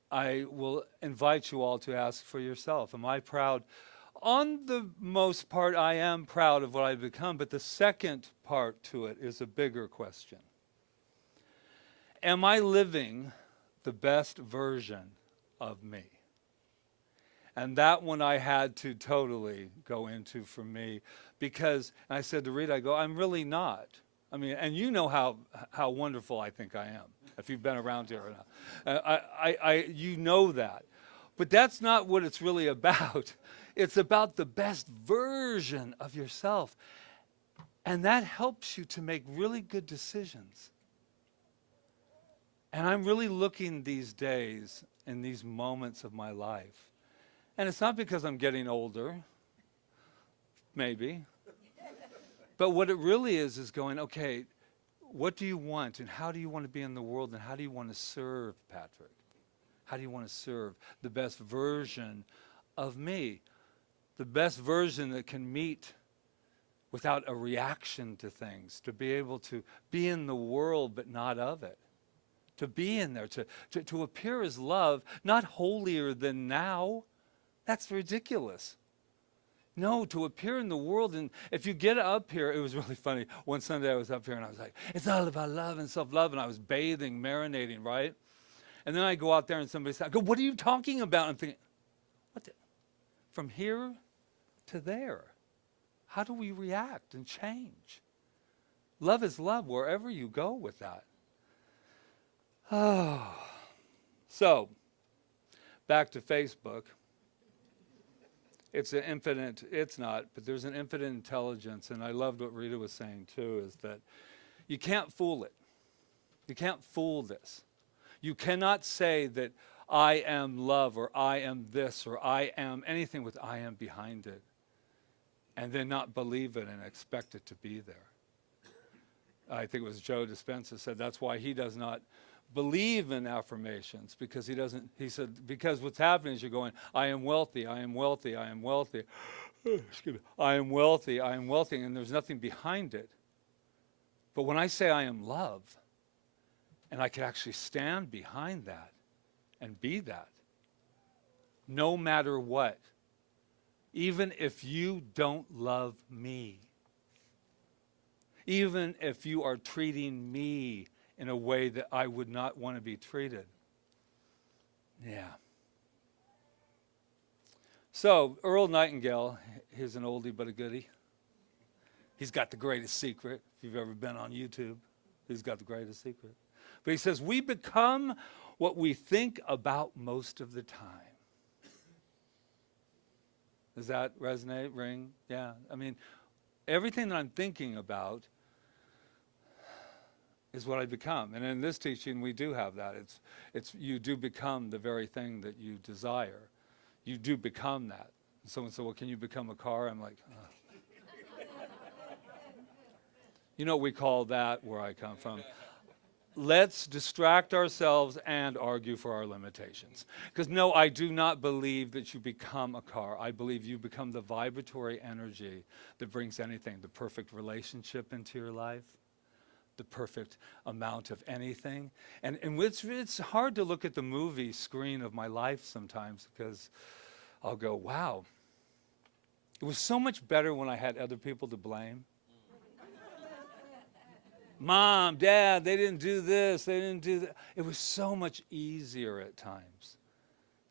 I will invite you all to ask for yourself, am I proud? On the most part, I am proud of what I've become, but the second part to it is a bigger question. Am I living the best version of me? And that one I had to totally go into for me, because, and I said to Rita, I'm really not. I mean, and you know how wonderful I think I am, if you've been around here enough. You know that. But that's not what it's really about. It's about the best version of yourself. And that helps you to make really good decisions. And I'm really looking these days in these moments of my life. And it's not because I'm getting older, maybe. But what it really is going, okay, what do you want? And how do you want to be in the world? And how do you want to serve, Patrick? How do you want to serve the best version of me? The best version that can meet without a reaction to things, to be able to be in the world but not of it. To be in there, to appear as love, not holier than now. That's ridiculous. No, to appear in the world. And if you get up here, it was really funny. One Sunday I was up here and I was like, it's all about love and self-love. And I was bathing, marinating, right? And then I go out there and somebody says, I go, what are you talking about? I'm thinking, from here to there. How do we react and change? Love is love wherever you go with that. Oh. So, back to Facebook. It's not, but there's an infinite intelligence, and I loved what Rita was saying too, is that you can't fool it. You can't fool this. You cannot say that I am love, or I am this, or I am anything with I am behind it, and then not believe it and expect it to be there. I think it was Joe Dispenza said that's why he does not believe in affirmations, because he said, because what's happening is you're going, I am wealthy, I am wealthy, I am wealthy. Excuse me. I am wealthy, and there's nothing behind it. But when I say I am love, and I can actually stand behind that and be that, no matter what, even if you don't love me, even if you are treating me in a way that I would not want to be treated. Yeah. So, Earl Nightingale, he's an oldie but a goodie. He's got the greatest secret. If you've ever been on YouTube, he's got the greatest secret. But he says, we become what we think about most of the time. Does that resonate, ring? Yeah. I mean, everything that I'm thinking about is what I become. And in this teaching, we do have that. It's you do become the very thing that you desire. You do become that. Someone said, well, can you become a car? I'm like, You know what we call that where I come from? Let's distract ourselves and argue for our limitations. Because no, I do not believe that you become a car. I believe you become the vibratory energy that brings anything, the perfect relationship into your life, the perfect amount of anything. And it's hard to look at the movie screen of my life sometimes because I'll go, wow, it was so much better when I had other people to blame. Mom, Dad, they didn't do this, they didn't do that. It was so much easier at times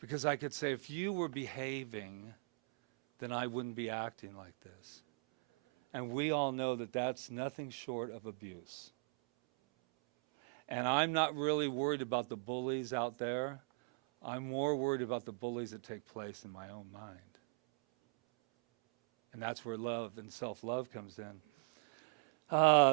because I could say, if you were behaving, then I wouldn't be acting like this. And we all know that that's nothing short of abuse. And I'm not really worried about the bullies out there. I'm more worried about the bullies that take place in my own mind. And that's where love and self-love comes in.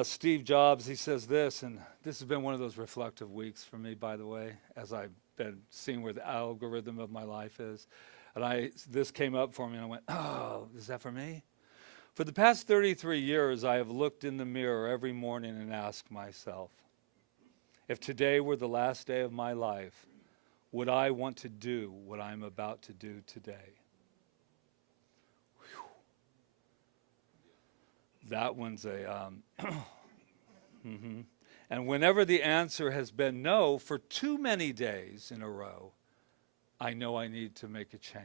Steve Jobs, he says this, and this has been one of those reflective weeks for me, by the way, as I've been seeing where the algorithm of my life is. And this came up for me, and I went, oh, is that for me? For the past 33 years, I have looked in the mirror every morning and asked myself, if today were the last day of my life, would I want to do what I'm about to do today? That one's a, And whenever the answer has been no for too many days in a row, I know I need to make a change.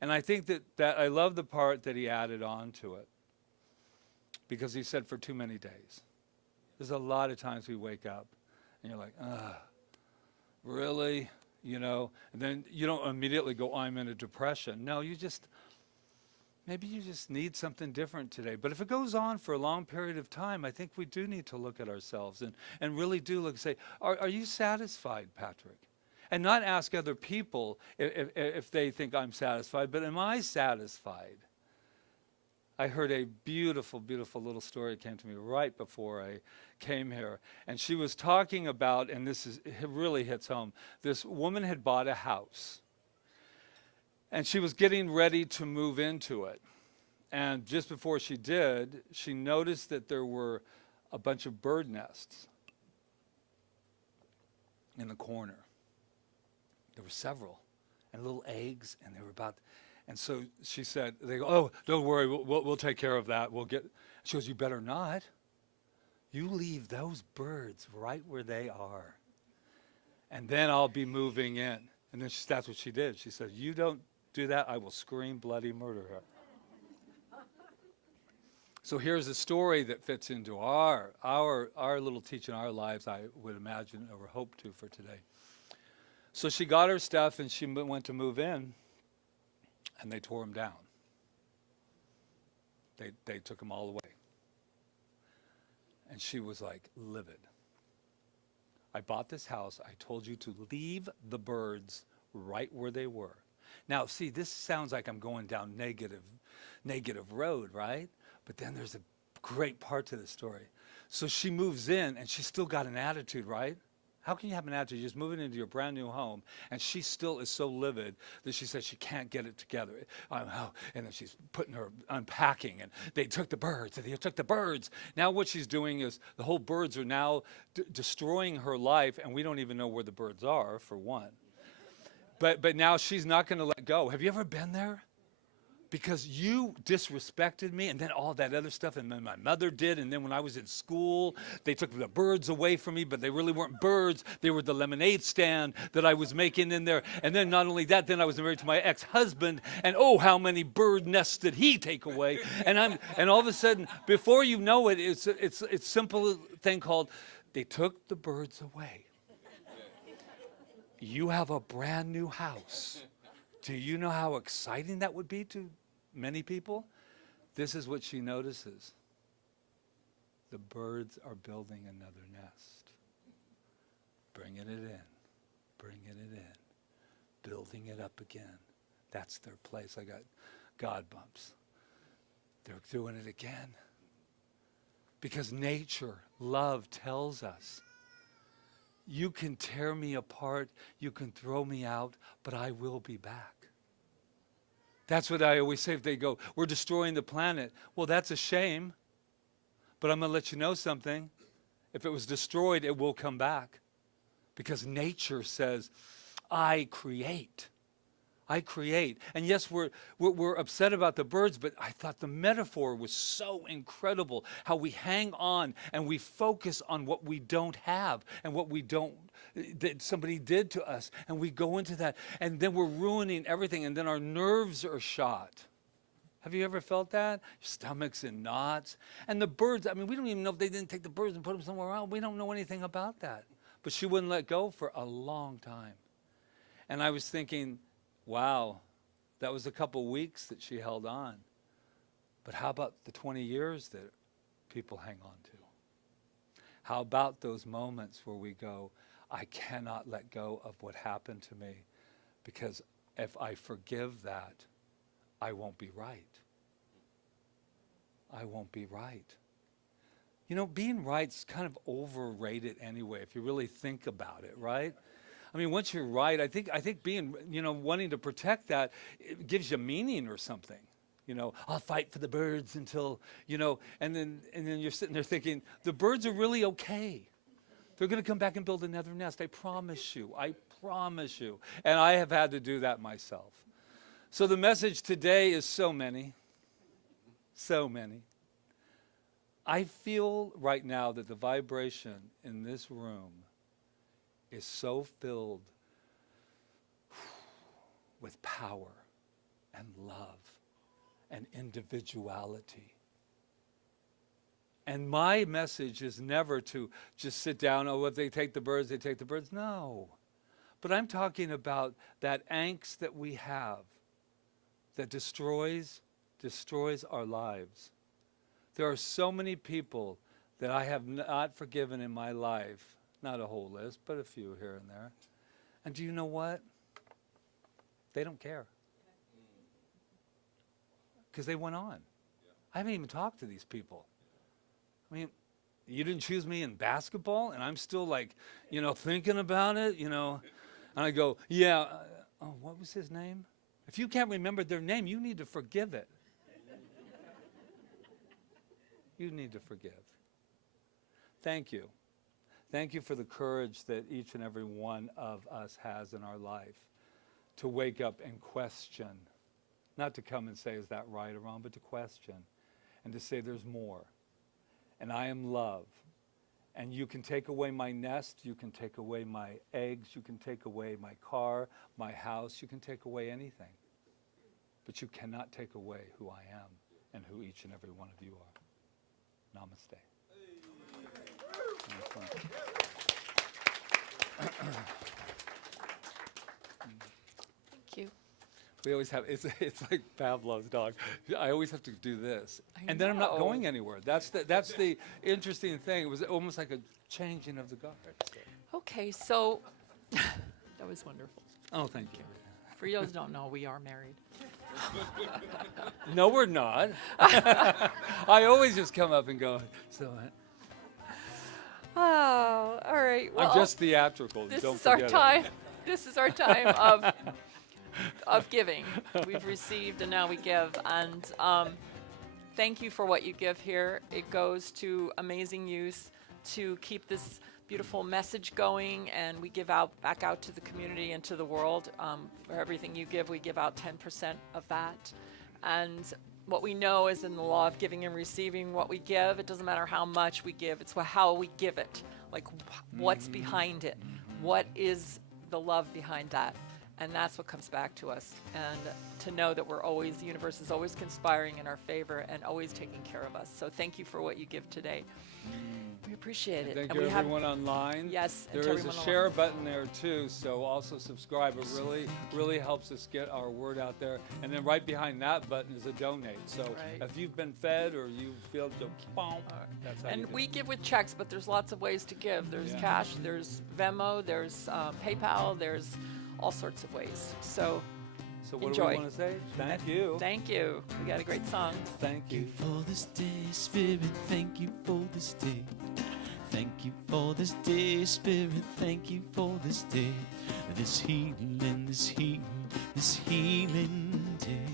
And I think that I love the part that he added on to it, because he said for too many days. There's a lot of times we wake up and you're like, really? You know, and then you don't immediately go, I'm in a depression. No, maybe you just need something different today. But if it goes on for a long period of time, I think we do need to look at ourselves and really do look and say, are you satisfied, Patrick? And not ask other people if they think I'm satisfied, but am I satisfied? I heard a beautiful, beautiful little story that came to me right before I came here. And she was talking about, and it really hits home, this woman had bought a house. And she was getting ready to move into it. And just before she did, she noticed that there were a bunch of bird nests in the corner. There were several, and little eggs, and they were about, and so she said, they go, oh, don't worry, we'll take care of that. She goes, you better not. You leave those birds right where they are. And then I'll be moving in. And then that's what she did. She said, you don't do that, I will scream bloody murder her. So here's a story that fits into our little teaching, our lives, I would imagine, or hope to for today. So she got her stuff and she went to move in, and they tore them down. They took them all away. And she was like livid. I bought this house, I told you to leave the birds right where they were. Now, see, this sounds like I'm going down negative road, right? But then there's a great part to the story. So she moves in, and she's still got an attitude, right? How can you have an attitude? You're just moving into your brand new home, and she still is so livid that she says she can't get it together. And then she's unpacking, and they took the birds, and they took the birds. Now what she's doing is the whole birds are now destroying her life, and we don't even know where the birds are, for one. But now she's not going to let go. Have you ever been there? Because you disrespected me, and then all that other stuff, and then my mother did, and then when I was in school, they took the birds away from me, but they really weren't birds. They were the lemonade stand that I was making in there. And then not only that, then I was married to my ex-husband, and oh, how many bird nests did he take away? And all of a sudden, before you know it, it's a simple thing called, they took the birds away. You have a brand new house. Do you know how exciting that would be to many people? This is what she notices. The birds are building another nest, bringing it in. bringing it in, building it up again. That's their place. I got God bumps. They're doing it again. Because nature, love tells us, you can tear me apart, you can throw me out, but I will be back. That's what I always say if they go, we're destroying the planet. Well, that's a shame, but I'm going to let you know something. If it was destroyed, it will come back. Because nature says, I create. I create. And yes, we're upset about the birds, but I thought the metaphor was so incredible. How we hang on and we focus on what we don't have and what we don't, that somebody did to us. And we go into that and then we're ruining everything and then our nerves are shot. Have you ever felt that? Your stomach's in knots. And the birds, I mean, we don't even know if they didn't take the birds and put them somewhere else. We don't know anything about that. But she wouldn't let go for a long time. And I was thinking, wow, that was a couple weeks that she held on. But how about the 20 years that people hang on to? How about those moments where we go, I cannot let go of what happened to me because if I forgive that, I won't be right. I won't be right. You know, being right's kind of overrated anyway, if you really think about it, right? I mean, once you're right, I think being, you know, wanting to protect that, it gives you meaning or something. You know, I'll fight for the birds until, you know, and then you're sitting there thinking, the birds are really okay. They're going to come back and build another nest. I promise you. I promise you. And I have had to do that myself. So the message today is so many. So many. I feel right now that the vibration in this room is so filled with power and love and individuality. And my message is never to just sit down, oh, if they take the birds, they take the birds. No. But I'm talking about that angst that we have that destroys our lives. There are so many people that I have not forgiven in my life. Not a whole list, but a few here and there. And do you know what? They don't care. Because they went on. I haven't even talked to these people. I mean, you didn't choose me in basketball, and I'm still like, you know, thinking about it, you know. And I go, yeah, oh, what was his name? If you can't remember their name, you need to forgive it. You need to forgive. Thank you. Thank you for the courage that each and every one of us has in our life to wake up and question. Not to come and say, is that right or wrong, but to question and to say there's more. And I am love. And you can take away my nest, you can take away my eggs, you can take away my car, my house, you can take away anything. But you cannot take away who I am and who each and every one of you are. Namaste. Thank you. We always have, it's like Pavlov's dog. I always have to do this. And then I'm not going anywhere. That's the interesting thing. It was almost like a changing of the guard. So. Okay, so that was wonderful. Oh, thank you. For those who don't know, we are married. No, we're not. I always just come up and go, so Oh, all right. Well, I'm just theatrical. this Don't is our forget it. time. This is our time of giving. We've received and now we give. And thank you for what you give here. It goes to amazing use to keep this beautiful message going, and we give back out to the community and to the world. For everything you give, we give out 10% of that. And what we know is in the law of giving and receiving, what we give, it doesn't matter how much we give, it's how we give it. Like what's behind it? What is the love behind that? And that's what comes back to us. And to know that the universe is always conspiring in our favor and always taking care of us. So thank you for what you give today. We appreciate it. Thank And you we have- everyone online. Yes, and to There is a everyone share online. button there too, so also subscribe. It really helps us get our word out there. And then right behind that button is a donate. So Right. if you've been fed or you feel the boom, that's how you And do we it. give with checks, but there's lots of ways to give. There's Yeah. cash, there's Venmo, there's PayPal, there's all sorts of ways. So So what enjoy. do we want to say? Thank you. thank you. We got a great song. Thank you. For this day, Spirit, thank you for this day. Thank you for this day, Spirit, thank you for this day. This healing, this healing, this healing day.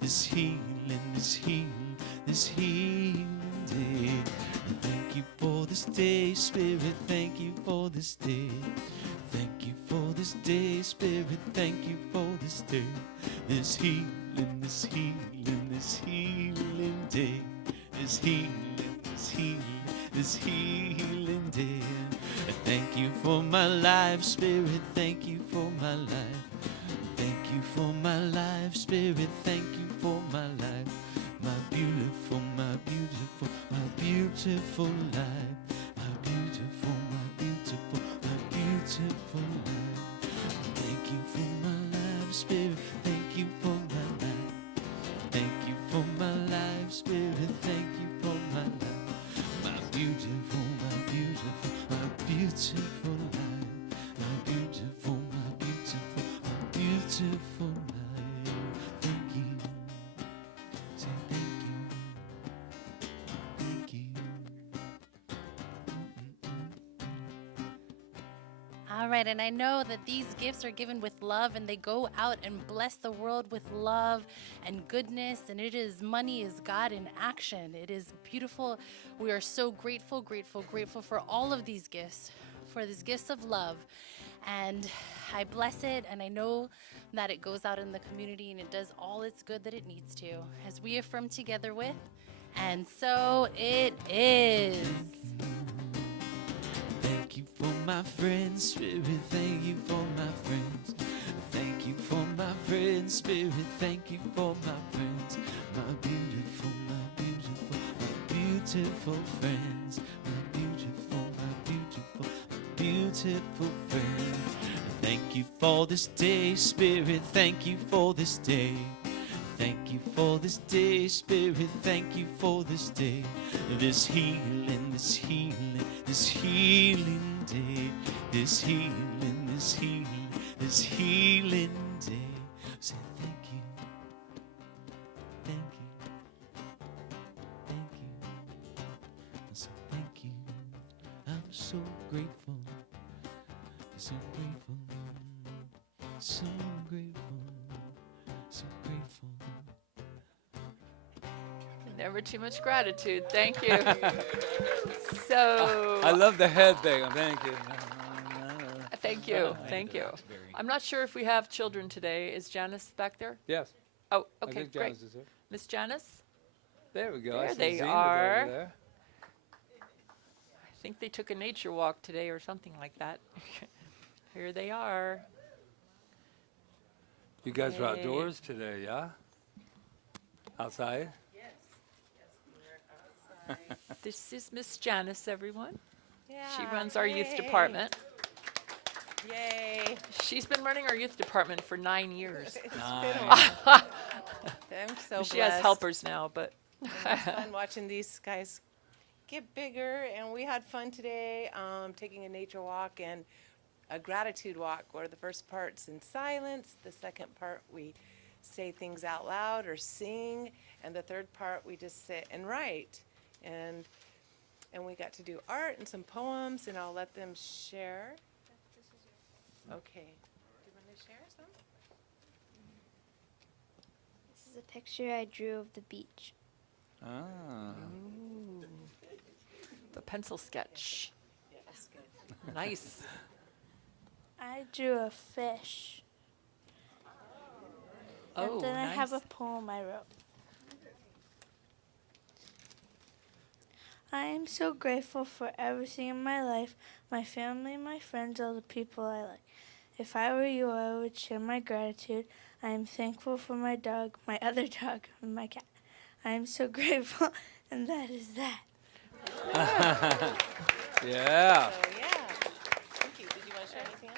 This healing, this healing, this healing day. Thank you for this day, Spirit, thank you for this day. Thank you for this day, Spirit, thank you for this day. This healing, this healing, this healing day. This healing, this healing, this healing day. Thank you for my life, Spirit, thank you for my life. Thank you for my life, Spirit, thank you for my life. My beautiful, my beautiful, my beautiful life. My beautiful, my beautiful, my beautiful life. Thank you for my life, Spirit, thank you for my life. Thank you for my life, Spirit, thank you for my life. My beautiful, my beautiful, my beautiful life. My beautiful, my beautiful, my beautiful life. Thank you. Say thank you. Thank you. All right, and I know that these gifts are given with love and they go out and bless the world with love and goodness, and it is money is God in action. It is beautiful. We are so grateful, grateful, grateful for all of these gifts, for these gifts of love. And I bless it, and I know that it goes out in the community and it does all its good that it needs to, as we affirm together with, and so it is. Thank you for my friends, Spirit, thank you for my friends. Thank you for my friends, Spirit, thank you for my friends. My beautiful, my beautiful, my beautiful friends. My beautiful, my beautiful, my beautiful friends. Thank you for this day, Spirit, thank you for this day. Thank you for this day, Spirit, thank you for this day. This healing, this healing, this healing day. This healing, this healing, this healing day. Say thank you. Thank you. Thank you. So thank you. I'm so grateful. So grateful. So grateful. So grateful. Never too much gratitude. Thank you. So I love the head thing. Thank you. thank you. Thank you. I'm not sure if we have children today. Is Janice back there? Yes. Oh, I okay, think great. Janice is there. Miss Janice? There we go. I There see they Zenith are. over there. I think they took a nature walk today or something like that. Here they are. You guys are Yay. outdoors today, yeah? Outside? This is Miss Janice, everyone. Yeah. She runs our youth Yay. department. Yay. She's been running our youth department for 9 years. It's been a Nice. while. I'm so She has blessed. helpers now, but It's fun watching these guys get bigger, and we had fun today taking a nature walk and a gratitude walk, where the first part's in silence, the second part we say things out loud or sing, and the third part we just sit and write. And we got to do art and some poems, and I'll let them share. Okay. Do you want to share some? This is a picture I drew of the beach. Ah. the pencil sketch. Yes, good. Nice. I drew a fish. Oh, And then I have a nice. poem I wrote. I am so grateful for everything in my life, my family, my friends, all the people I like. If I were you, I would share my gratitude. I am thankful for my dog, my other dog, and my cat. I am so grateful, and that is that. Yeah. So, yeah. Thank you. Did you want to share anything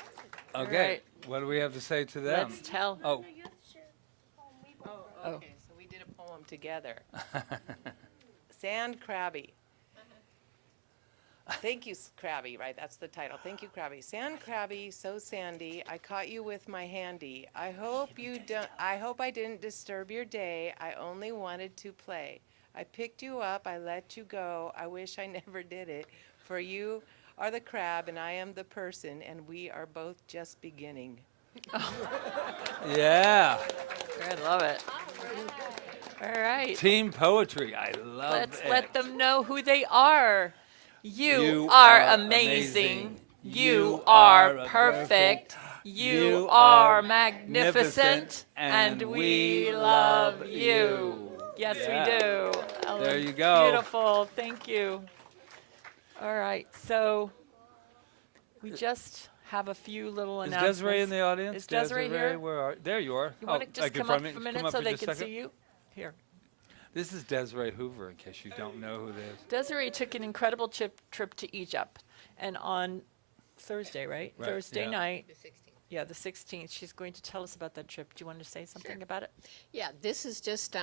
else? Okay. right. What do we have to say to them? Let's tell. Oh. Oh, okay. So we did a poem together. Sand Crabby. Thank you, Crabby, right? That's the title. Thank you, Crabby. Sand Crabby, so sandy, I caught you with my handy. I hope I didn't disturb your day. I only wanted to play. I picked you up, I let you go. I wish I never did it. For you are the crab and I am the person, and we are both just beginning. Yeah. I love it. All right. Team poetry. I love Let's it. let them know who they are. You You are are amazing. amazing. You You are are perfect. perfect. You You are are magnificent. And we love you. Yes, Yeah. we do. There you go. Beautiful. Thank you. All right. So we just have a few little Is announcements. Desiree in the audience? Is Desiree here? Where are? There you are. You want to just like in come up front of for a me? minute Come up so for they just a can second. see you? Here. This is Desiree Hoover, in case you don't know who this is. Desiree took an incredible trip to Egypt, and on Thursday, right? Right, Thursday yeah. night. Yeah, the 16th. She's going to tell us about that trip. Do you want to say something about it? Yeah, this is just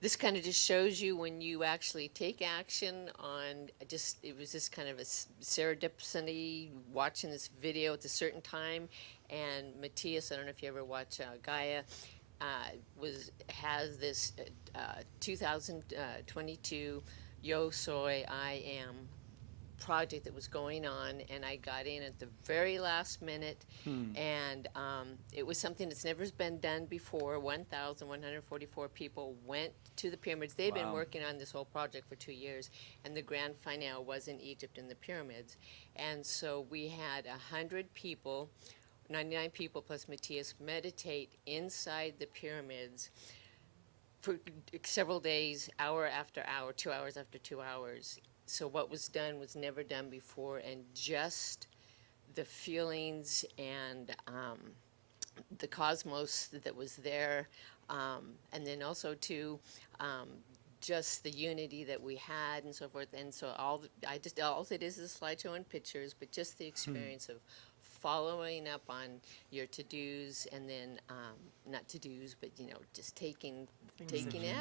this kind of just shows you when you actually take action on it was just kind of a serendipity watching this video at a certain time. And Matthias, I don't know if you ever watch Gaia, has this 2022 Yo Soy I Am project that was going on, and I got in at the very last minute, and it was something that's never been done before. 1,144 people went to the pyramids. They'd been Wow. working on this whole project for 2 years, and the grand finale was in Egypt in the pyramids. And so we had 100 people, 99 people plus Matthias, meditate inside the pyramids for several days, hour after hour, 2 hours after 2 hours. So what was done was never done before, and just the feelings and the cosmos that was there, and then also too, just the unity that we had and so forth. And so all it is a slideshow and pictures, but just the experience of following up on your to-dos, and then not to-dos, but just taking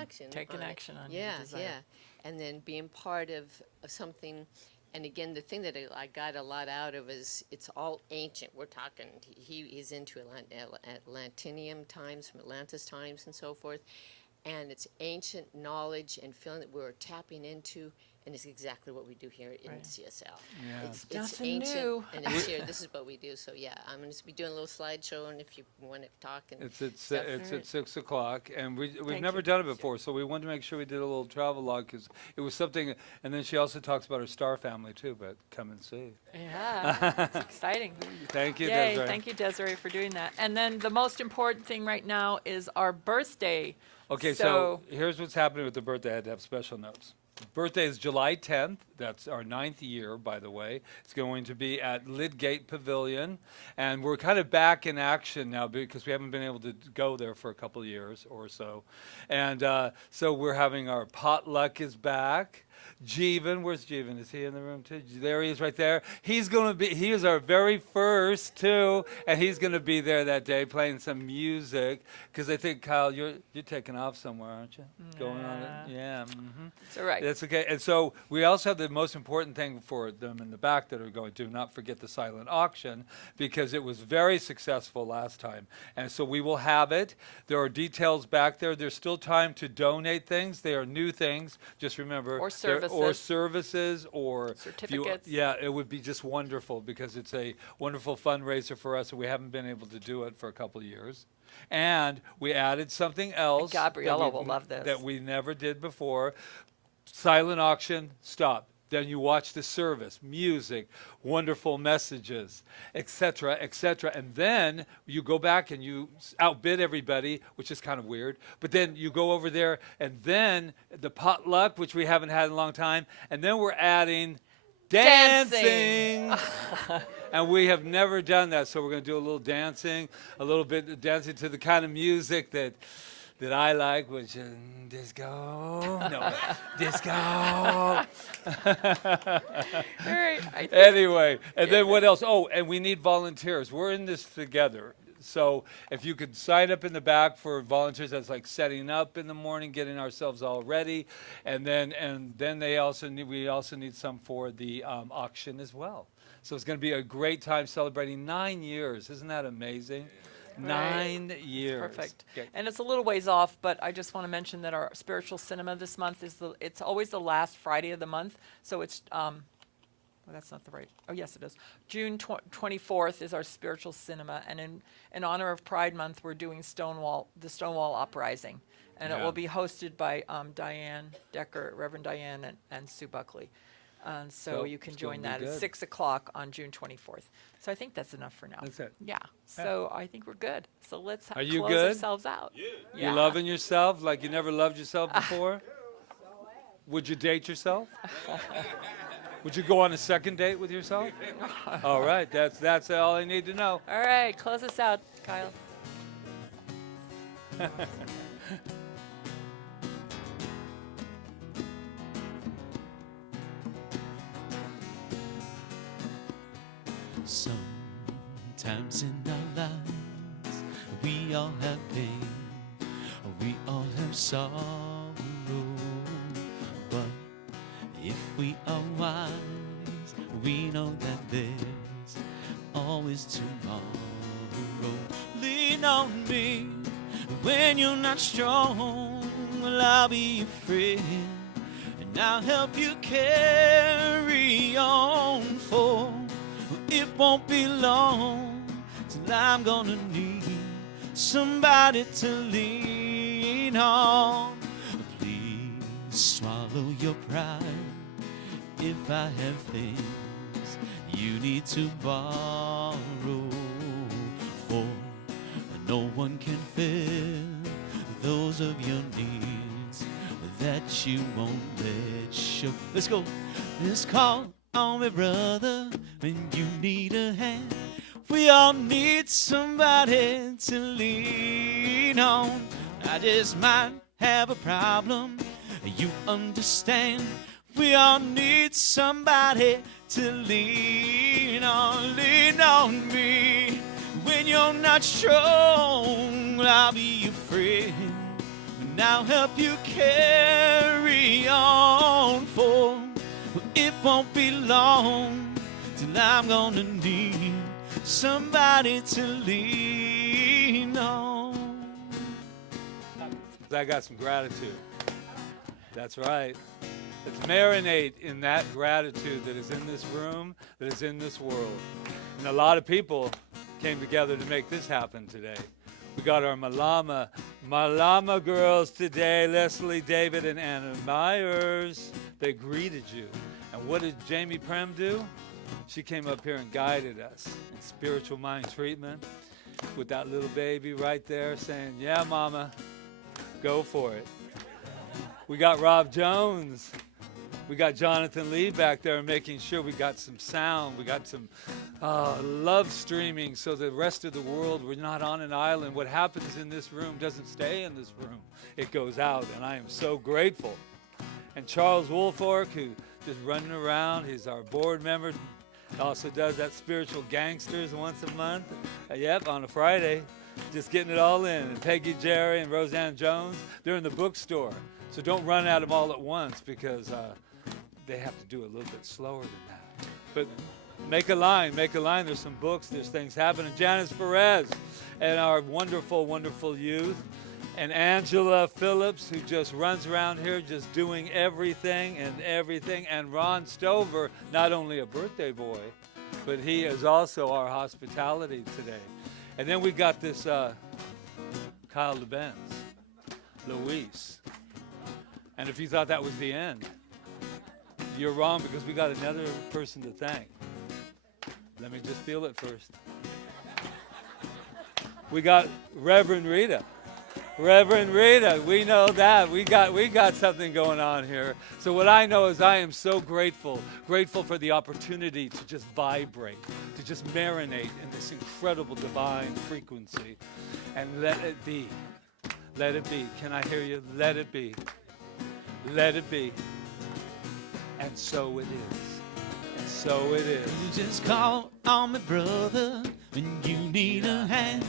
action. Taking on it. action on your Yeah, desire. yeah, and then being part of something. And again, the thing that I got a lot out of is it's all ancient. We're talking. He's into Atlantean times, from Atlantis times, and so forth. And it's ancient knowledge and feeling that we're tapping into, and it's exactly what we do here in Right. CSL. Yeah. It's Nothing ancient, new. and it's here. This is what we do. So yeah, I'm going to be doing a little slideshow, and if you want to talk and It's at stuff. it's at 6 o'clock, and we've Thank never you. done it before, so we wanted to make sure we did a little travel log because it was something. And then she also talks about her star family too. But come and see. Yeah, it's exciting. Thank you, Yay, Desiree. thank you, Desiree, for doing that. And then the most important thing right now is our birthday. Okay, so here's what's happening with the birthday. I had to have special notes. Birthday is July 10th. That's our 9th year, by the way. It's going to be at Lidgate Pavilion. And we're kind of back in action now because we haven't been able to go there for a couple of years or so. And so we're having our potluck is back. Jeevan, where's Jeevan? Is he in the room too? There he is right there. He is our very first too, and he's going to be there that day playing some music because I think, Kyle, you're taking off somewhere, aren't you? Going on it? Yeah. Mm-hmm. It's all right. That's okay. And so we also have the most important thing for them in the back that are going to not forget the silent auction because it was very successful last time. And so we will have it. There are details back there. There's still time to donate things. They are new things. Just remember. Or services or certificates. Yeah, it would be just wonderful because it's a wonderful fundraiser for us and we haven't been able to do it for a couple of years. And we added something else. Gabriella will love this. That we never did before. Silent auction, stop. Then you watch the service, music, wonderful messages, etc., etc. And then you go back and you outbid everybody, which is kind of weird. But then you go over there, and then the potluck, which we haven't had in a long time, and then we're adding dancing. And we have never done that, so we're going to do a little dancing, a little bit of dancing to the kind of music that I like, which is disco. No, disco. All right. Anyway, and then what else? Oh, and we need volunteers. We're in this together. So if you could sign up in the back for volunteers, that's like setting up in the morning, getting ourselves all ready, and then we also need some for the auction as well. So it's going to be a great time celebrating 9 years. Isn't that amazing? Right. 9 years. Perfect. Okay. And it's a little ways off, but I just want to mention that our spiritual cinema this month it's always the last Friday of the month. So it's well, that's not the right. Oh, yes, it is. June 24th is our spiritual cinema, and in honor of Pride Month, we're doing the Stonewall Uprising, and it Yeah. will be hosted by Diane Decker, Reverend Diane, and Sue Buckley. So you can it's gonna join be that at good. 6 o'clock on June 24th. So I think that's enough for now. That's it. Yeah. So I think we're good. So let's Are you close good? ourselves out. You loving yourself like you never loved yourself before? Would you date yourself? Would you go on a second date with yourself? All right, that's all I need to know. All right, close us out, Kyle. Sometimes in our lives we all have pain, we all have sorrow, but if we are wise, we know that there's always tomorrow. Lean on me when you're not strong, well, I'll be your friend, and I'll help you carry on, for it won't be long till I'm gonna need somebody to lean on. Please swallow your pride if I have things you need to borrow, for no one can fill those of your needs that you won't let show. Let's go. Let's call on me, brother, when you need a hand. We all need somebody to lean on. I just might have a problem, you understand. We all need somebody to lean on. Lean on me when you're not strong. I'll be your friend, and I'll help you carry on, for it won't be long till I'm gonna need somebody to lean on. I got some gratitude. That's right. Let's marinate in that gratitude that is in this room, that is in this world. And a lot of people came together to make this happen today. We got our Malama girls today, Leslie, David, and Anna Myers. They greeted you. And what did Jamie Prem do? She came up here and guided us in spiritual mind treatment with that little baby right there saying, yeah, mama, go for it. We got Rob Jones. We got Jonathan Lee back there making sure we got some sound. We got some love streaming so the rest of the world, we're not on an island. What happens in this room doesn't stay in this room. It goes out, and I am so grateful. And Charles Woolfork, who just running around, he's our board member. Also does that spiritual gangsters once a month. Yep, on a Friday, just getting it all in. And Peggy Jerry and Roseanne Jones, they're in the bookstore. So don't run at them all at once, because they have to do a little bit slower than that. But make a line. There's some books, there's things happening. Janice Perez and our wonderful, wonderful youth. And Angela Phillips, who just runs around here just doing everything. And Ron Stover, not only a birthday boy, but he is also our hospitality today. And then we got this Kyle DeBenz, Luis. And if you thought that was the end, you're wrong, because we got another person to thank. Let me just feel it first. We got Reverend Rita. Reverend Rita, we know that. We got something going on here. So what I know is I am so grateful for the opportunity to just vibrate, to just marinate in this incredible divine frequency. And let it be. Let it be. Can I hear you? Let it be. Let it be. And so it is. And so it is. You just call on me, brother, when you need a hand.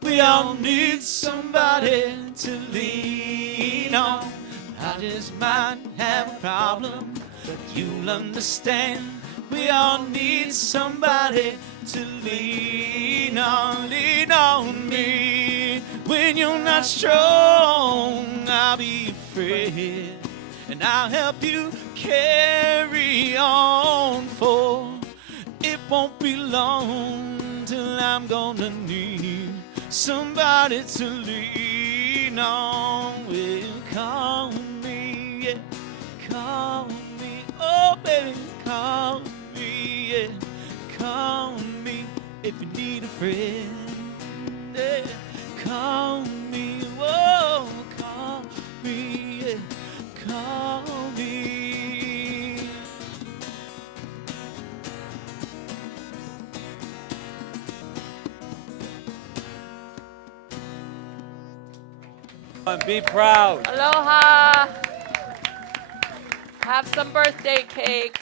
We all need somebody to lean on. I just might have a problem, but you'll understand. We all need somebody to lean on me. When you're not strong, I'll be your friend, and I'll help you carry on, for it won't be long till I'm gonna need somebody to lean on. Well, call me, yeah, call me, oh baby, call me, yeah, call me if you need a friend, yeah, call me, whoa, call me, yeah, call me. Be proud. Aloha. Have some birthday cake.